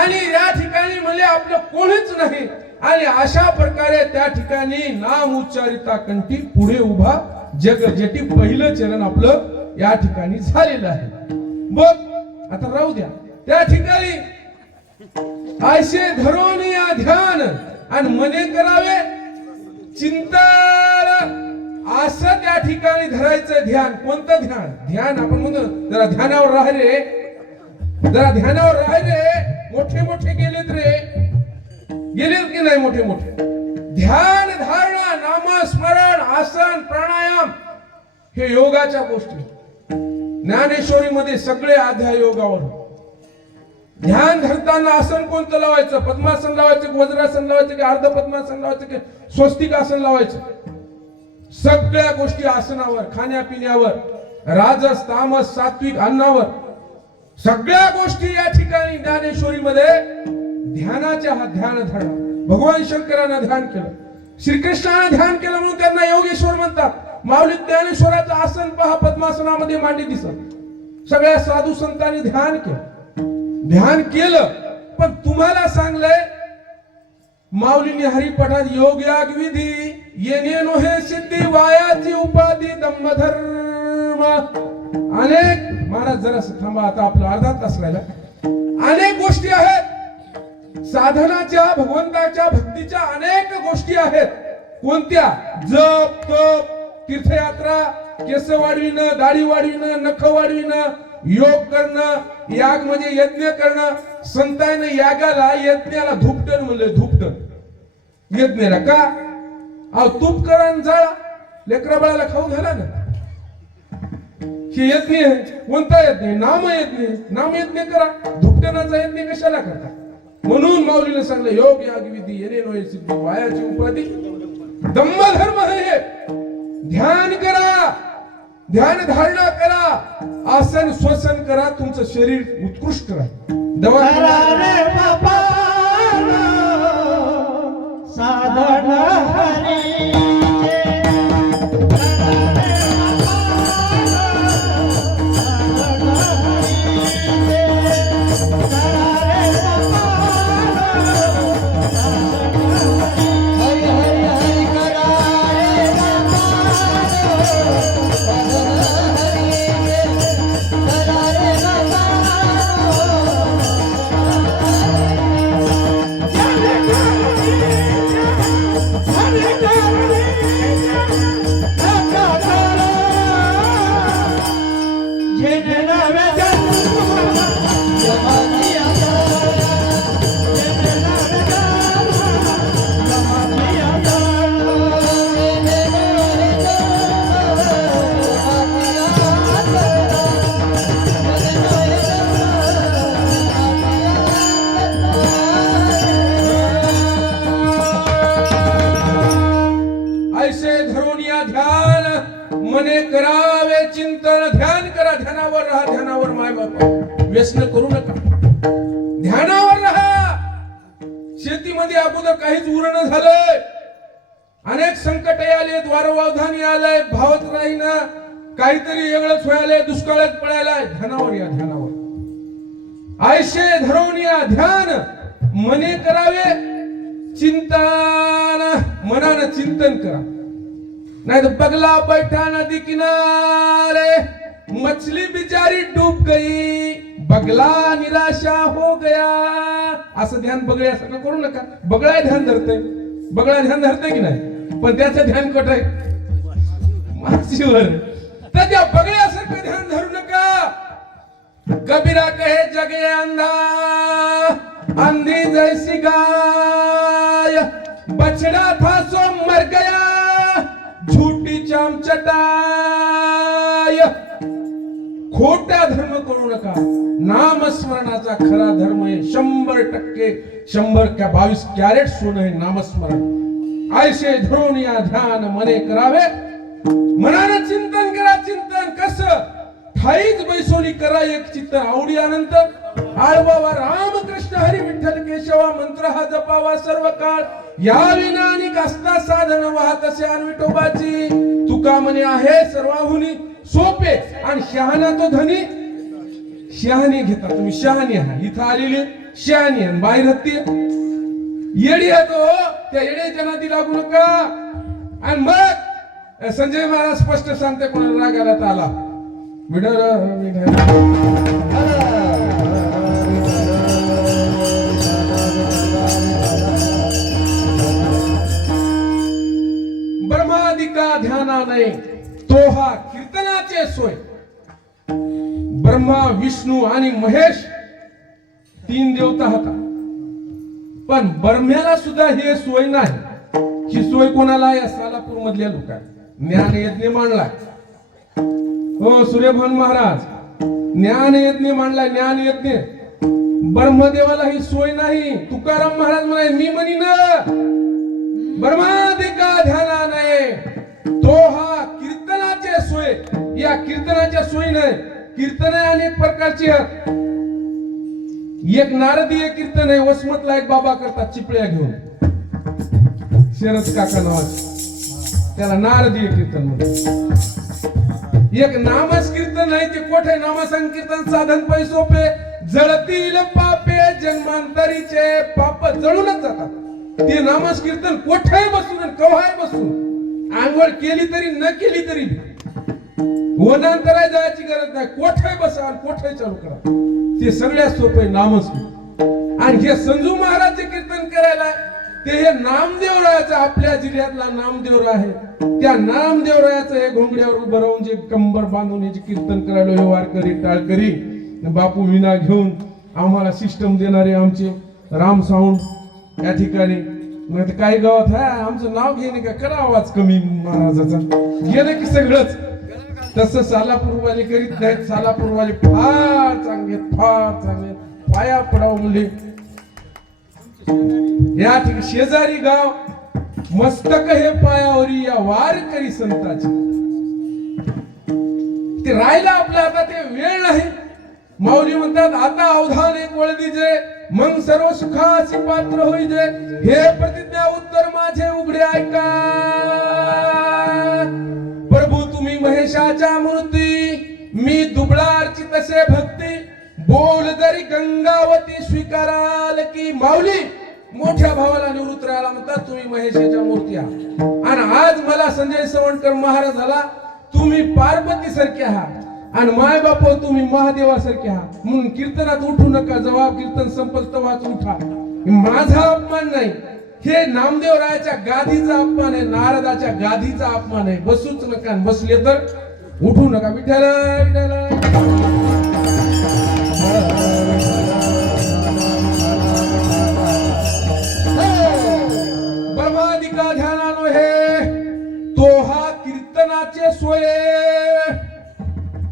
आणि या ठिकाणी म्हणजे आपलं कोणीच नाही. आणि अशा प्रकारे त्या ठिकाणी नाम उच्चारिता कंठी, पुढे उभा जग जेठी. पहिलं चरण आपलं या ठिकाणी झालेलं आहे. मग आता राहू द्या. त्या ठिकाणी आयशे धरून या ध्यान आणि मने करावे चिंतन. असं त्या ठिकाणी धरायचं ध्यान. कोणतं ध्यान? ध्यान आपण म्हणतो जरा ध्यानावर राह रे, जरा ध्यानावर राह रे. मोठे गेलेत रे, गेलेत की नाही मोठे? ध्यान धारणा, नामस्मरण, आसन, प्राणायाम हे योगाच्या गोष्टी. ज्ञानेश्वरी मध्ये सगळे अध्याय योगावर. ध्यान धरताना आसन कोणतं लावायचं? पद्मासन लावायचं की वज्रासन लावायचं की अर्ध पद्मासन लावायचं की स्वस्तिक आसन लावायचं? सगळ्या गोष्टी आसनावर, खाण्यापिण्यावर, राजस तामस सात्विक अन्नावर, सगळ्या गोष्टी या ठिकाणी ज्ञानेश्वरी मध्ये ध्यानाच्या हा ध्यान धरणा. भगवान शंकरांना ध्यान केलं. श्रीकृष्णाने ध्यान केलं म्हणून त्यांना योगेश्वर म्हणतात. माऊली ज्ञानेश्वराचं आसन पहा, पद्मासनामध्ये मांडी दिसत. सगळ्या साधू संतांनी ध्यान केलं. पण तुम्हाला सांगलंय माऊलीने हरिपठात योग याग विधी येणे नोहे सिद्धी वायाची उपाधी धम्मधर्म. अनेक महाराज जरा थांबा, आता आपला अर्धा तास राहिला. अनेक गोष्टी आहेत साधनाच्या, भगवंताच्या भक्तीच्या अनेक गोष्टी आहेत. कोणत्या? जप, तप, तीर्थयात्रा, केस वाढविणं, दाढी वाढविणं, नख वाढविणं, योग करणं, याग म्हणजे यज्ञ करणं. संतांनी यागाला, यज्ञाला धूपटन म्हणलं. धूपटन यज्ञाला का? अहो तूप करा आणि जाळा, लेकरा बाळाला खाऊ घाला ना. हे यज्ञ आहे. कोणता यज्ञ? नाम यज्ञ. नाम यज्ञ करा. धूपटनाचा यज्ञ कशाला करता? म्हणून माऊलीने सांगलं योग याग विधी येणे नोहे सिद्धी वायाची उपाधी धम्मधर्म हे. ध्यान करा, ध्यान धारणा करा, आसन श्वसन करा, तुमचं शरीर उत्कृष्ट राहील. रे बाबा साधन हरी मने करावे चिंतन. ध्यान करा, ध्यानावर राहा. ध्यानावर माय बापा व्यसन करू नका, ध्यानावर राहा. शेतीमध्ये अगोदर काहीच उरण झालंय, अनेक संकट आलेत, वारवावधानी आलंय, भावत राहीना, काहीतरी वेगळंच व्हायलंय, दुष्काळात पडायलाय. ध्यानावर या, ध्यानावर. आयशे धरून या ध्यान. मने करावे चिंतन, मनानं चिंतन करा. नहीं तो बगला बैठा नदी किनारे, मछली बिचारी डूब गई, बगला निराशा हो गया. असं ध्यान बगळ्यासारखं करू नका. बगळा ध्यान धरते, बगळा ध्यान धरते की नाही, पण त्याचं ध्यान कुठं आहे? मागशीवर. तर त्या बगळ्यासारखं ध्यान धरू नका. कबीरा कहे जगे अंधा, अंधी जैसी गाय, बछड़ा था सो मर गया, झूठी चाम चटाय. खोटा धर्म करू नका. नामस्मरणाचा खरा धर्म आहे. 100% 100 कॅरेट सोनं आहे नामस्मरण. आयशे धरून या ध्यान मने करावे. मनानं चिंतन करा. चिंतन कसं? ठाईच बैसोली करा एक चित्त आवडी अनंत. आळवावा रामकृष्ण हरी विठ्ठल केशवा मंत्र हा जपावा सर्व काळ. या विनानिक असता साधन वाहतसे अन विठोबाची. तुका म्हणे आहे सर्वाहुनी सोपे आणि शहाणा तो धनी. शहाणे घेता तुम्ही, शहाणी आहात. इथं आलेली शहाणी आहे, बाहेर हत्ती येडी आहे तो. त्या येड्याच्या नादी लागू नका. आणि मग संजय महाराज स्पष्ट सांगते, कोणाला राग आला तर आला. ब्रह्मादिका ध्यानाने तो हा कीर्तनाचे सोय. ब्रह्मा, विष्णू आणि महेश 3 देवता होता. पण ब्रह्म्याला सुद्धा हे सोय नाही. ही सोय कोणाला? या सालापूर मधल्या लोकांना ज्ञान यज्ञ मांडला. हो सूर्यभान महाराज ज्ञान यज्ञ मांडला. ज्ञान यज्ञ. ब्रह्मदेवाला ही सोय नाही. तुकाराम महाराज म्हणाले, मी म्हणी ना ब्रह्मादिका ध्यानाने तो हा कीर्तनाचे सोय. या कीर्तनाच्या सोयी नाही. कीर्तन अनेक प्रकारची आहेत. एक नारदीय कीर्तन आहे. वसमतला एक बाबा करतात चिपळ्या घेऊन. शरद काका नावाचे, त्याला नारदीय कीर्तन म्हणतात. एक नामस कीर्तन आहे ते कोठे नामसंकीर्तन साधन पै सोपे, जळतील पापे जन्मांतरीचे पाप जळूनच जातात. ते नामस कीर्तन कोठे बसून आणि कव्हाय बसून, आंघोळ केली तरी न केली तरी वनांतराय जायची गरज नाही, कोठे बसा आणि कोठे चालू करा, ते सगळ्यात सोपे नामस कीर्तन. आणि हे संजू महाराजचे कीर्तन करायला ते हे नामदेवरायाचं, आपल्या जिल्ह्यातला नामदेवरा आहे, त्या नामदेवरायाचं हे घोंगड्यावर उभं राहून जे कंबर बांधून याचे कीर्तन करायला हे वारकरी टाळकरी बापू मीना घेऊन आम्हाला सिस्टम देणारे आमचे राम साऊंड या ठिकाणी. नाही तर काही गावात आहे आमचं नाव घेणे का करा आवाज कमी महाराजाचा, गेलं की सगळंच. तसं सालापूरवाले करीत नाहीत, सालापूरवाले फार चांगले, फार चांगले, पाया पडाव मुले. या ठिकाणी शेजारी गाव मस्तक हे पायावरी या वारकरी संताची. ते राहिला आपल्या आता ते वेळ नाही. माऊली म्हणतात आता अवधान एक वळ दिजे, मग सर्व सुखाची पात्र होईजे. हे प्रतिज्ञा उत्तर माझे उघडे ऐका, प्रभू तुम्ही महेशाच्या मूर्ती, मी दुबळा अर्चित तसे भक्ती. बोल जरी गंगावती स्वीकाराल की. माऊली मोठ्या भावाला निवृत्तराला म्हणतात तुम्ही महेशाच्या मूर्ती आहात. आणि आज मला संजय सवंडकर महाराज झाला तुम्ही पार्वती सारखे आहात आणि माय बाप तुम्ही महादेवासारखे आहात, म्हणून कीर्तनात उठू नका, जेव्हा कीर्तन संपल तेव्हाच उठा. माझा अपमान नाही, हे नामदेवरायाच्या गादीचा अपमान आहे, नारदाच्या गादीचा अपमान आहे. बसूच नका, बसले तर उठू नका. विठ्ठल विठ्ठल. ब्रह्मादिका ध्यानानो हे तो हा कीर्तनाचे सोय.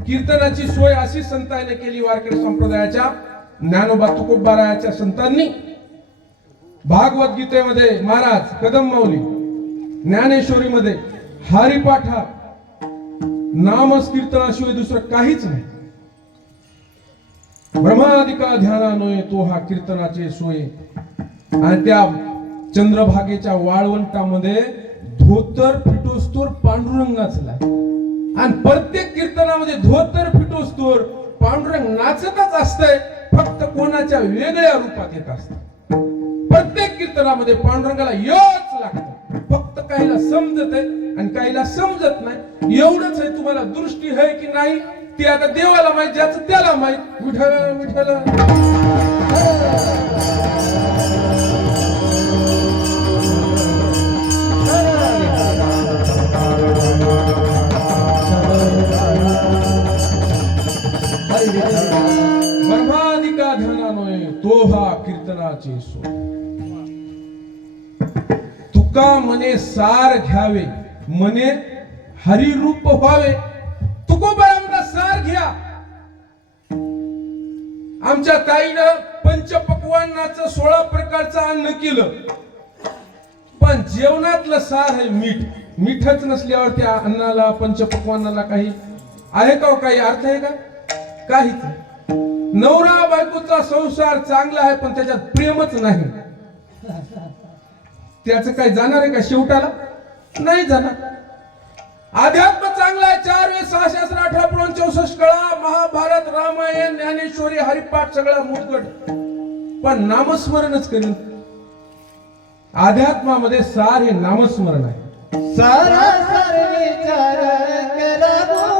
कीर्तनाची सोय अशी संतांनी केली वारकरी संप्रदायाच्या ज्ञानोबा तुकोबारायाच्या संतांनी. भागवत गीतेमध्ये महाराज कदम माऊली, ज्ञानेश्वरीमध्ये हरिपाठात नामस कीर्तनाशिवाय दुसरं काहीच नाही. ब्रह्मादिका ध्यानानो तो हा कीर्तनाचे सोय. आणि त्या चंद्रभागेच्या वाळवंटामध्ये धोतर फिटोस्तोर पांडुरंगाचला आणि प्रत्येक कीर्तनामध्ये धोतर फिटोस्तोर पांडुरंग नाचतच असतंय, फक्त कोणाच्या वेगळ्या रूपात येत असत. प्रत्येक कीर्तनामध्ये पांडुरंगाला योच लागतं, फक्त काहीला समजत आहे आणि काहीला समजत नाही. एवढंच आहे. तुम्हाला दृष्टी आहे की नाही ते आता देवाला माहित, ज्याचं त्याला माहित. विठ्ठल विठ्ठल. ब्रह्मादिका ध्यानानोय तो हा कीर्तनाचे सोय. तुका मने सार घ्यावे, मने हरिरूप व्हावे. तुकोबारांना सार घ्या. आमच्या ताईनं पंचपक्वान्नाचं 16 प्रकारचं अन्न केलं, पण जेवणातलं सार आहे मीठ. मीठच नसल्यावर त्या अन्नाला पंचपक्वान्नाला काही आहे का, काही अर्थ आहे का? काहीच. नवरा बायकोचा संसार चांगला आहे पण त्याच्यात प्रेमच नाही, त्याचं काय जाणार आहे का शेवटाला? नाही जाणार. अध्यात्म चांगला आहे, 4 वेद 6 शास्त्र 18 पुराण 64 कळा, महाभारत रामायण ज्ञानेश्वरी हरिपाठ सगळा मुदगट, पण नामस्मरणच करेल. अध्यात्मामध्ये सार हे नामस्मरण आहे. सारा सार विचार करबो,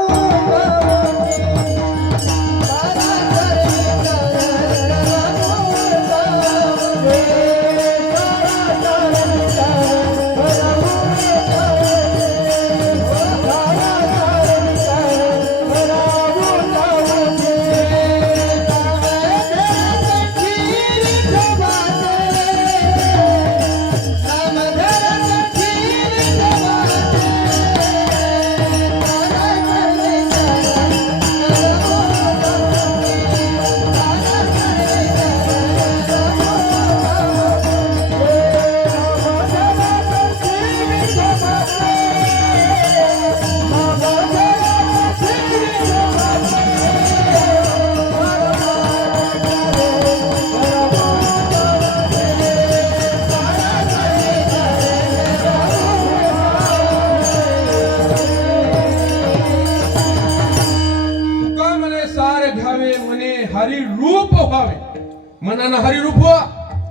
नाना हरिरूप हो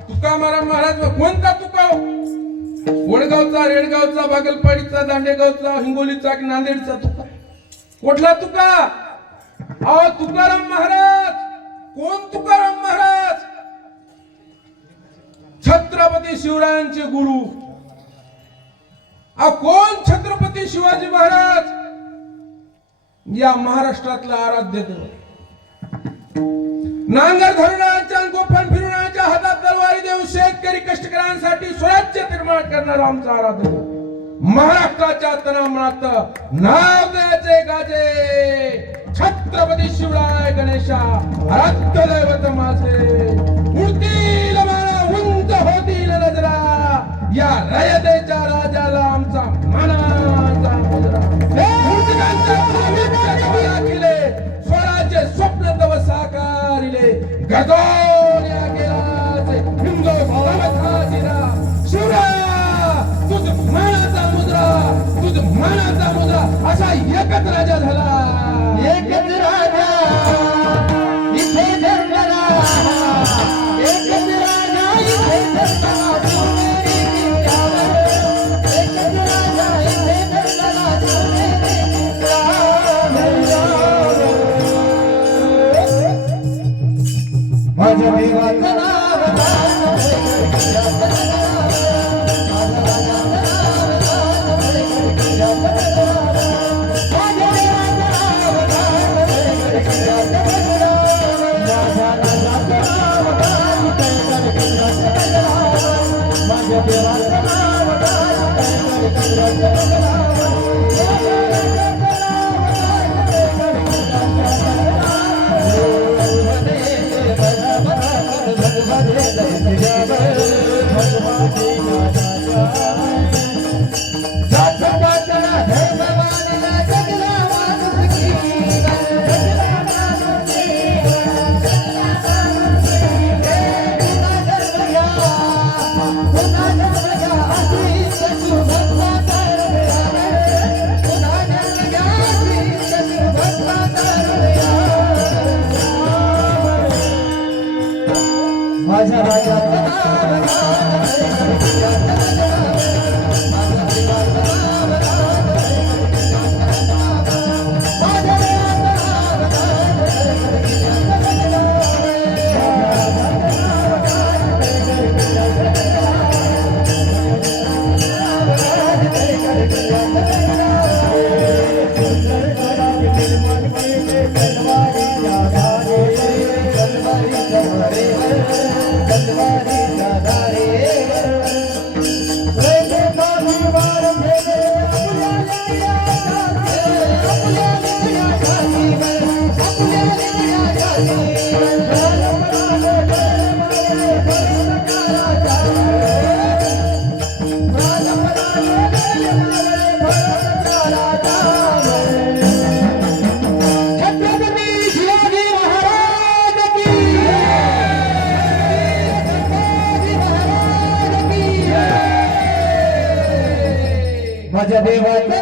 तुकाराम महाराज कोणता तुका वडगावचा रेडगावचा बागलपाडीचा दांडेगावचा हिंगोलीचा की नांदेडचा तुका कुठला तुका अहो तुकाराम महाराज कोण तुकाराम महाराज छत्रपती शिवरायांचे गुरु कोण छत्रपती शिवाजी महाराज या महाराष्ट्रातला आराध्य देव नांगर धरणाच्या गोफण फिरवण्याच्या हातात तलवारी देऊ शेतकरी कष्टकऱ्यांसाठी स्वराज्य निर्माण करणारा आमचा आराध्य देव महाराष्ट्राच्या तनामनात नाव द्यायचे गाजे छत्रपती शिवराय गणेशा आराध्य दैवत माझे उडतील माना उंच होतील नजरा या रयतेच्या राजाला आमचा मानाचा मुजरा मूर्तिकांच्या भाविकच्या कमला केले स्वराज्य स्वप्न तव साकारिले गजोल्या गेलाचे हिंदो समथाजिरा शिवराया तुझ मानाचा मुद्रा असा एकच राजा झाला एकच राजा इथे जन्मला एकच राजा इथे जन्मला सोनेरी किल्ल्यावर एकच राजा इथे जन्मला सोनेरी किल्ल्यावर माझ्या देवाचं नाव माझ्या राजाचं माझ्या देवाचं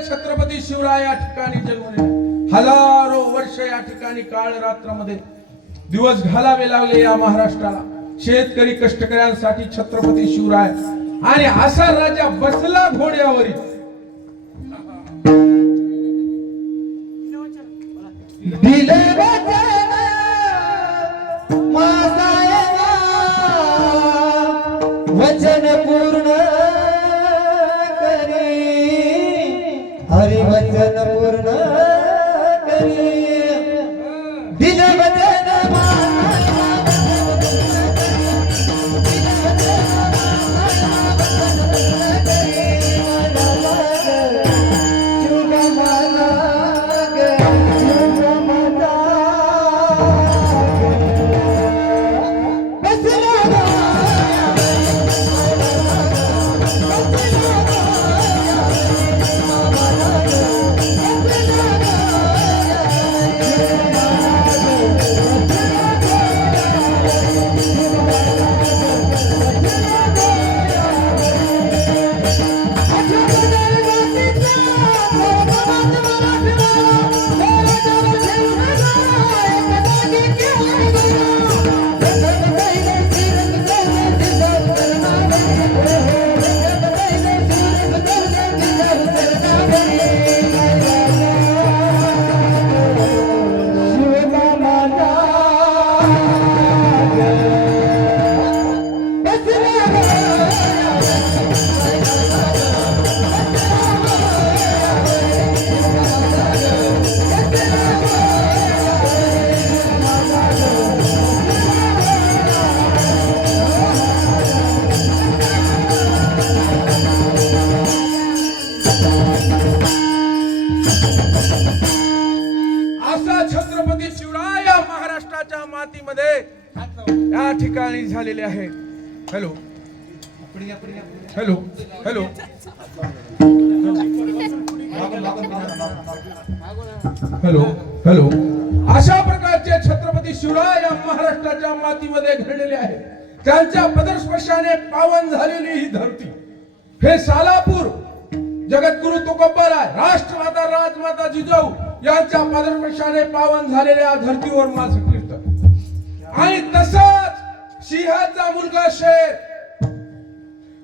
छत्रपती शिवराय या ठिकाणी जन्मले हजारो वर्ष या ठिकाणी काळ रात्रामध्ये दिवस घालावे लागले या महाराष्ट्राला शेतकरी कष्टकऱ्यांसाठी छत्रपती शिवराय आणि असा राजा बसला घोड्यावरी दिले वचन पूर्ण वचन पूर्ण करी दिले वचन असा छत्रपती शिवराय या महाराष्ट्राच्या मातीमध्ये या ठिकाणी झालेले आहे. Hello hello hello hello hello अशा प्रकारचे छत्रपती शिवराय या महाराष्ट्राच्या मातीमध्ये घडलेले आहेत. त्यांच्या पदस्पर्शाने पावन झालेली ही धरती, हे सालापूर, जगद्गुरु तुकोबाराय, राष्ट्रमाता राजमाता जिजाऊ यांच्या पदस्पर्शाने पावन झालेल्या धर्तीवर माझं कीर्तन. आणि तसंच सिंहाचा मुलगा शेर,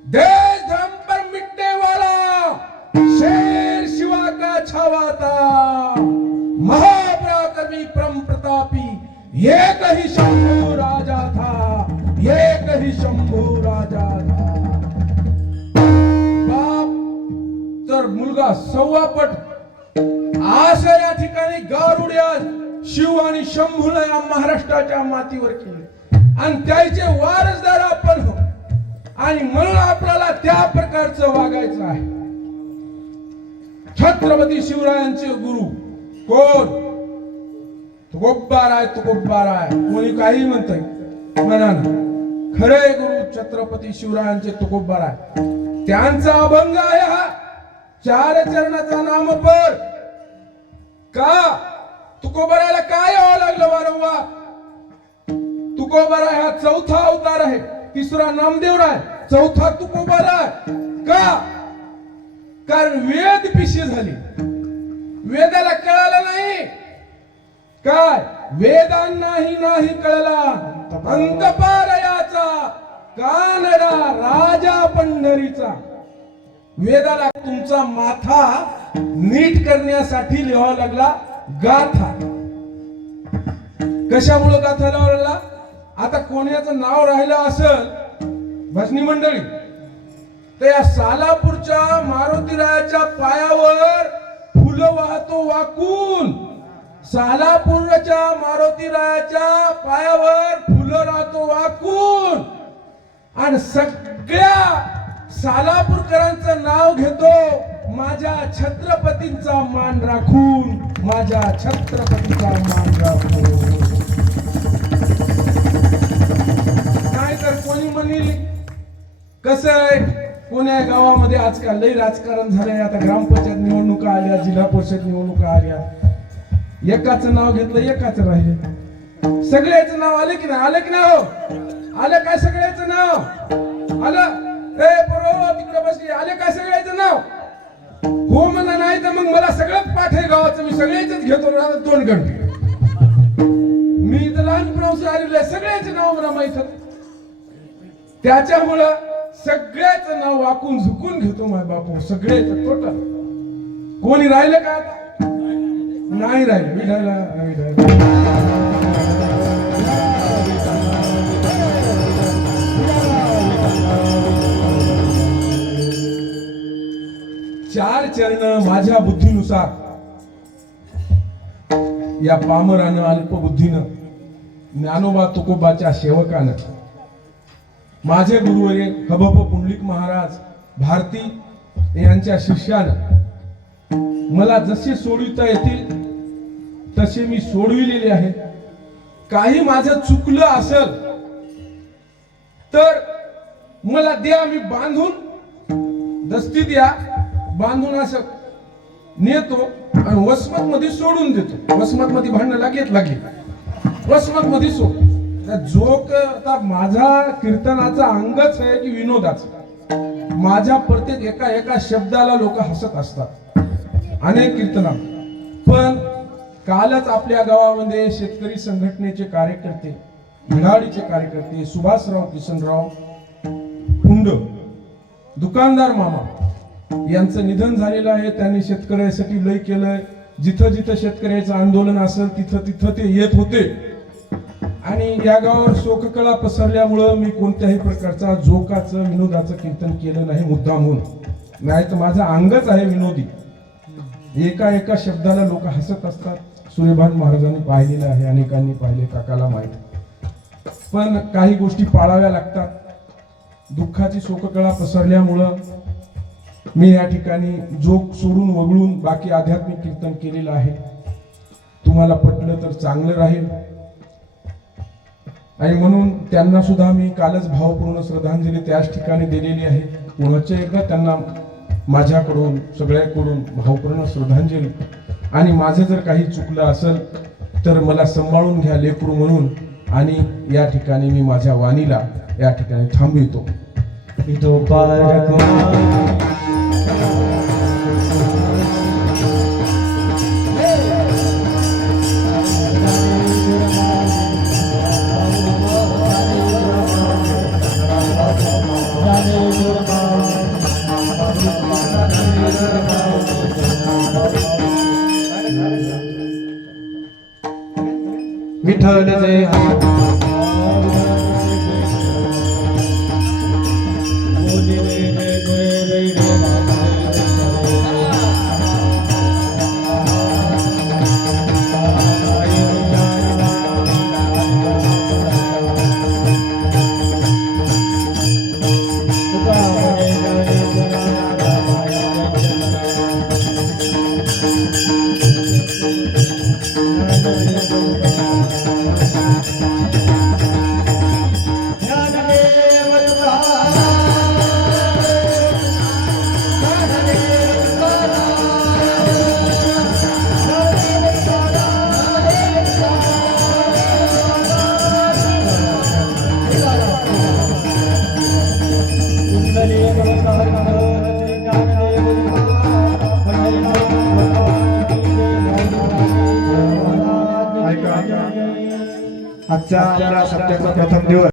देश धर्म पर मिटने वाला शेर शिवा का छावा था, महापराक्रमी परम प्रतापी एक ही शंभू राजा था, एक ही शंभू राजा था. बाप तर मुलगा सव्वापट असं या ठिकाणी गारुड्या शिव आणि शंभूला या महाराष्ट्राच्या मातीवर केले आणि त्याचे वारसदार आपण हो. आणि म्हणून आपल्याला त्या प्रकारचं वागायचं आहे. छत्रपती शिवरायांचे गुरु कोण? तुकोबाराय, तुकोबाराय. कोणी काही म्हणतंय, म्हणा ना, खरे गुरु छत्रपती शिवरायांचे तुकोबाराय. त्यांचा अभंग आहे हा चार चरणाचा नामपर. का तुकोबारायला काय यावं लागलं वारंवार? तुकोबाराय हा चौथा अवतार आहे. तिसरा नामदेवराय, चौथा तुकोबाराय. का? कारण वेद पिशी झाली, वेदाला कळालं नाही. काय? वेदांनाही नाही कळला अंतपारयाचा कानडा राजा पंढरीचा. वेदाला तुमचा माथा नीट करण्यासाठी लिहावा लागला गाथा. कशामुळे गाथा लिहावा लागला? आता कोणाचं नाव राहिलं असेल भजनी मंडळी, तर या सालापूरच्या मारुतीरायाच्या पायावर फुलं वाहतो वाकून. सालापूरच्या मारुतीरायाच्या पायावर फुलं राहतो वाकून आणि सगळ्या सालापूरकरांचं नाव घेतो माझ्या छत्रपतींचा मान राखून, माझ्या छत्रपतीचा मान राखून. नाहीतर कोणी म्हणेल कसं आहे, कोण्या गावामध्ये आजकाल लई राजकारण झालंय. आता ग्रामपंचायत निवडणुका आल्या, जिल्हा परिषद निवडणुका आल्या, एकाचं नाव घेतलं एकाच राहिले. सगळ्याचं नाव आले की नाही? आले की नाही? हो आलं काय? सगळ्याचं नाव आलं. ए बरोबर तिकडे बसली, आले काय सगळ्याचं नाव? हो म्हणा, नाही तर मग मला सगळं पाठ आहे गावाचं, मी सगळ्याच घेतो. दोन घंटे मी तर लहानपणापासून आलेलं आहे, सगळ्याचं नाव मला माहित. त्याच्यामुळं सगळ्याच नाव वाकून झुकून घेतो माझ्या बापू. सगळेच टोटल. कोणी राहिलं का? आता नाही राहिलं. विठाला चार चरण माझ्या बुद्धीनुसार या पामरानं अल्पबुद्धीनं ज्ञानोबा तुकोबाच्या सेवकानं माझे गुरुवर्य हबप पुंडलिक महाराज भारती यांच्या शिष्यानं मला जसे सोडविता येतील तसे मी सोडविलेले आहे. काही माझं चुकलं असेल तर मला द्या, मी बांधून दस्ती द्या, बांधून असं नेतो आणि वसमत मध्ये सोडून देतो. वसमत मध्ये भांडण लागेल वसमत मध्ये सोड. जोक आता माझा कीर्तनाचा अंगच आहे की विनोदाचा. माझ्या प्रत्येक एका शब्दाला लोक हसत असतात अनेक कीर्तना. पण कालच आपल्या गावामध्ये शेतकरी संघटनेचे कार्यकर्ते, भिडाडीचे कार्यकर्ते सुभाषराव किसनराव कुंड, दुकानदार मामा यांचं निधन झालेलं आहे. त्यांनी शेतकऱ्यासाठी लय केलंय. जिथं जिथं शेतकऱ्याचं आंदोलन असेल तिथं ते येत होते. आणि या गावावर शोककळा पसरल्यामुळं मी कोणत्याही प्रकारचा जोकाचं विनोदाचं कीर्तन केलं नाही मुद्दामून. नाही तर माझा अंगच आहे विनोदी. एका शब्दाला लोक हसत असतात. सूर्यभान महाराजांनी पाहिलेलं आहे, अनेकांनी पाहिले, काकाला माहिती. पण काही गोष्टी पाळाव्या लागतात. दुःखाची शोककळा पसरल्यामुळं मी या ठिकाणी जोक सोडून वगळून बाकी आध्यात्मिक कीर्तन केलेलं आहे. तुम्हाला पटलं तर चांगलं राहील. आणि म्हणून त्यांना सुद्धा मी कालच भावपूर्ण श्रद्धांजली त्याच ठिकाणी दिलेली आहे. पुन्हा एकदा त्यांना माझ्याकडून सगळ्याकडून भावपूर्ण श्रद्धांजली. आणि माझं जर काही चुकलं असेल तर मला सांभाळून घ्या लेकरू म्हणून. आणि या ठिकाणी मी माझ्या वाणीला या ठिकाणी थांबवितो. विठ्ठल जय हरी. आजचा आपला सप्त्याचा प्रथम दिवस.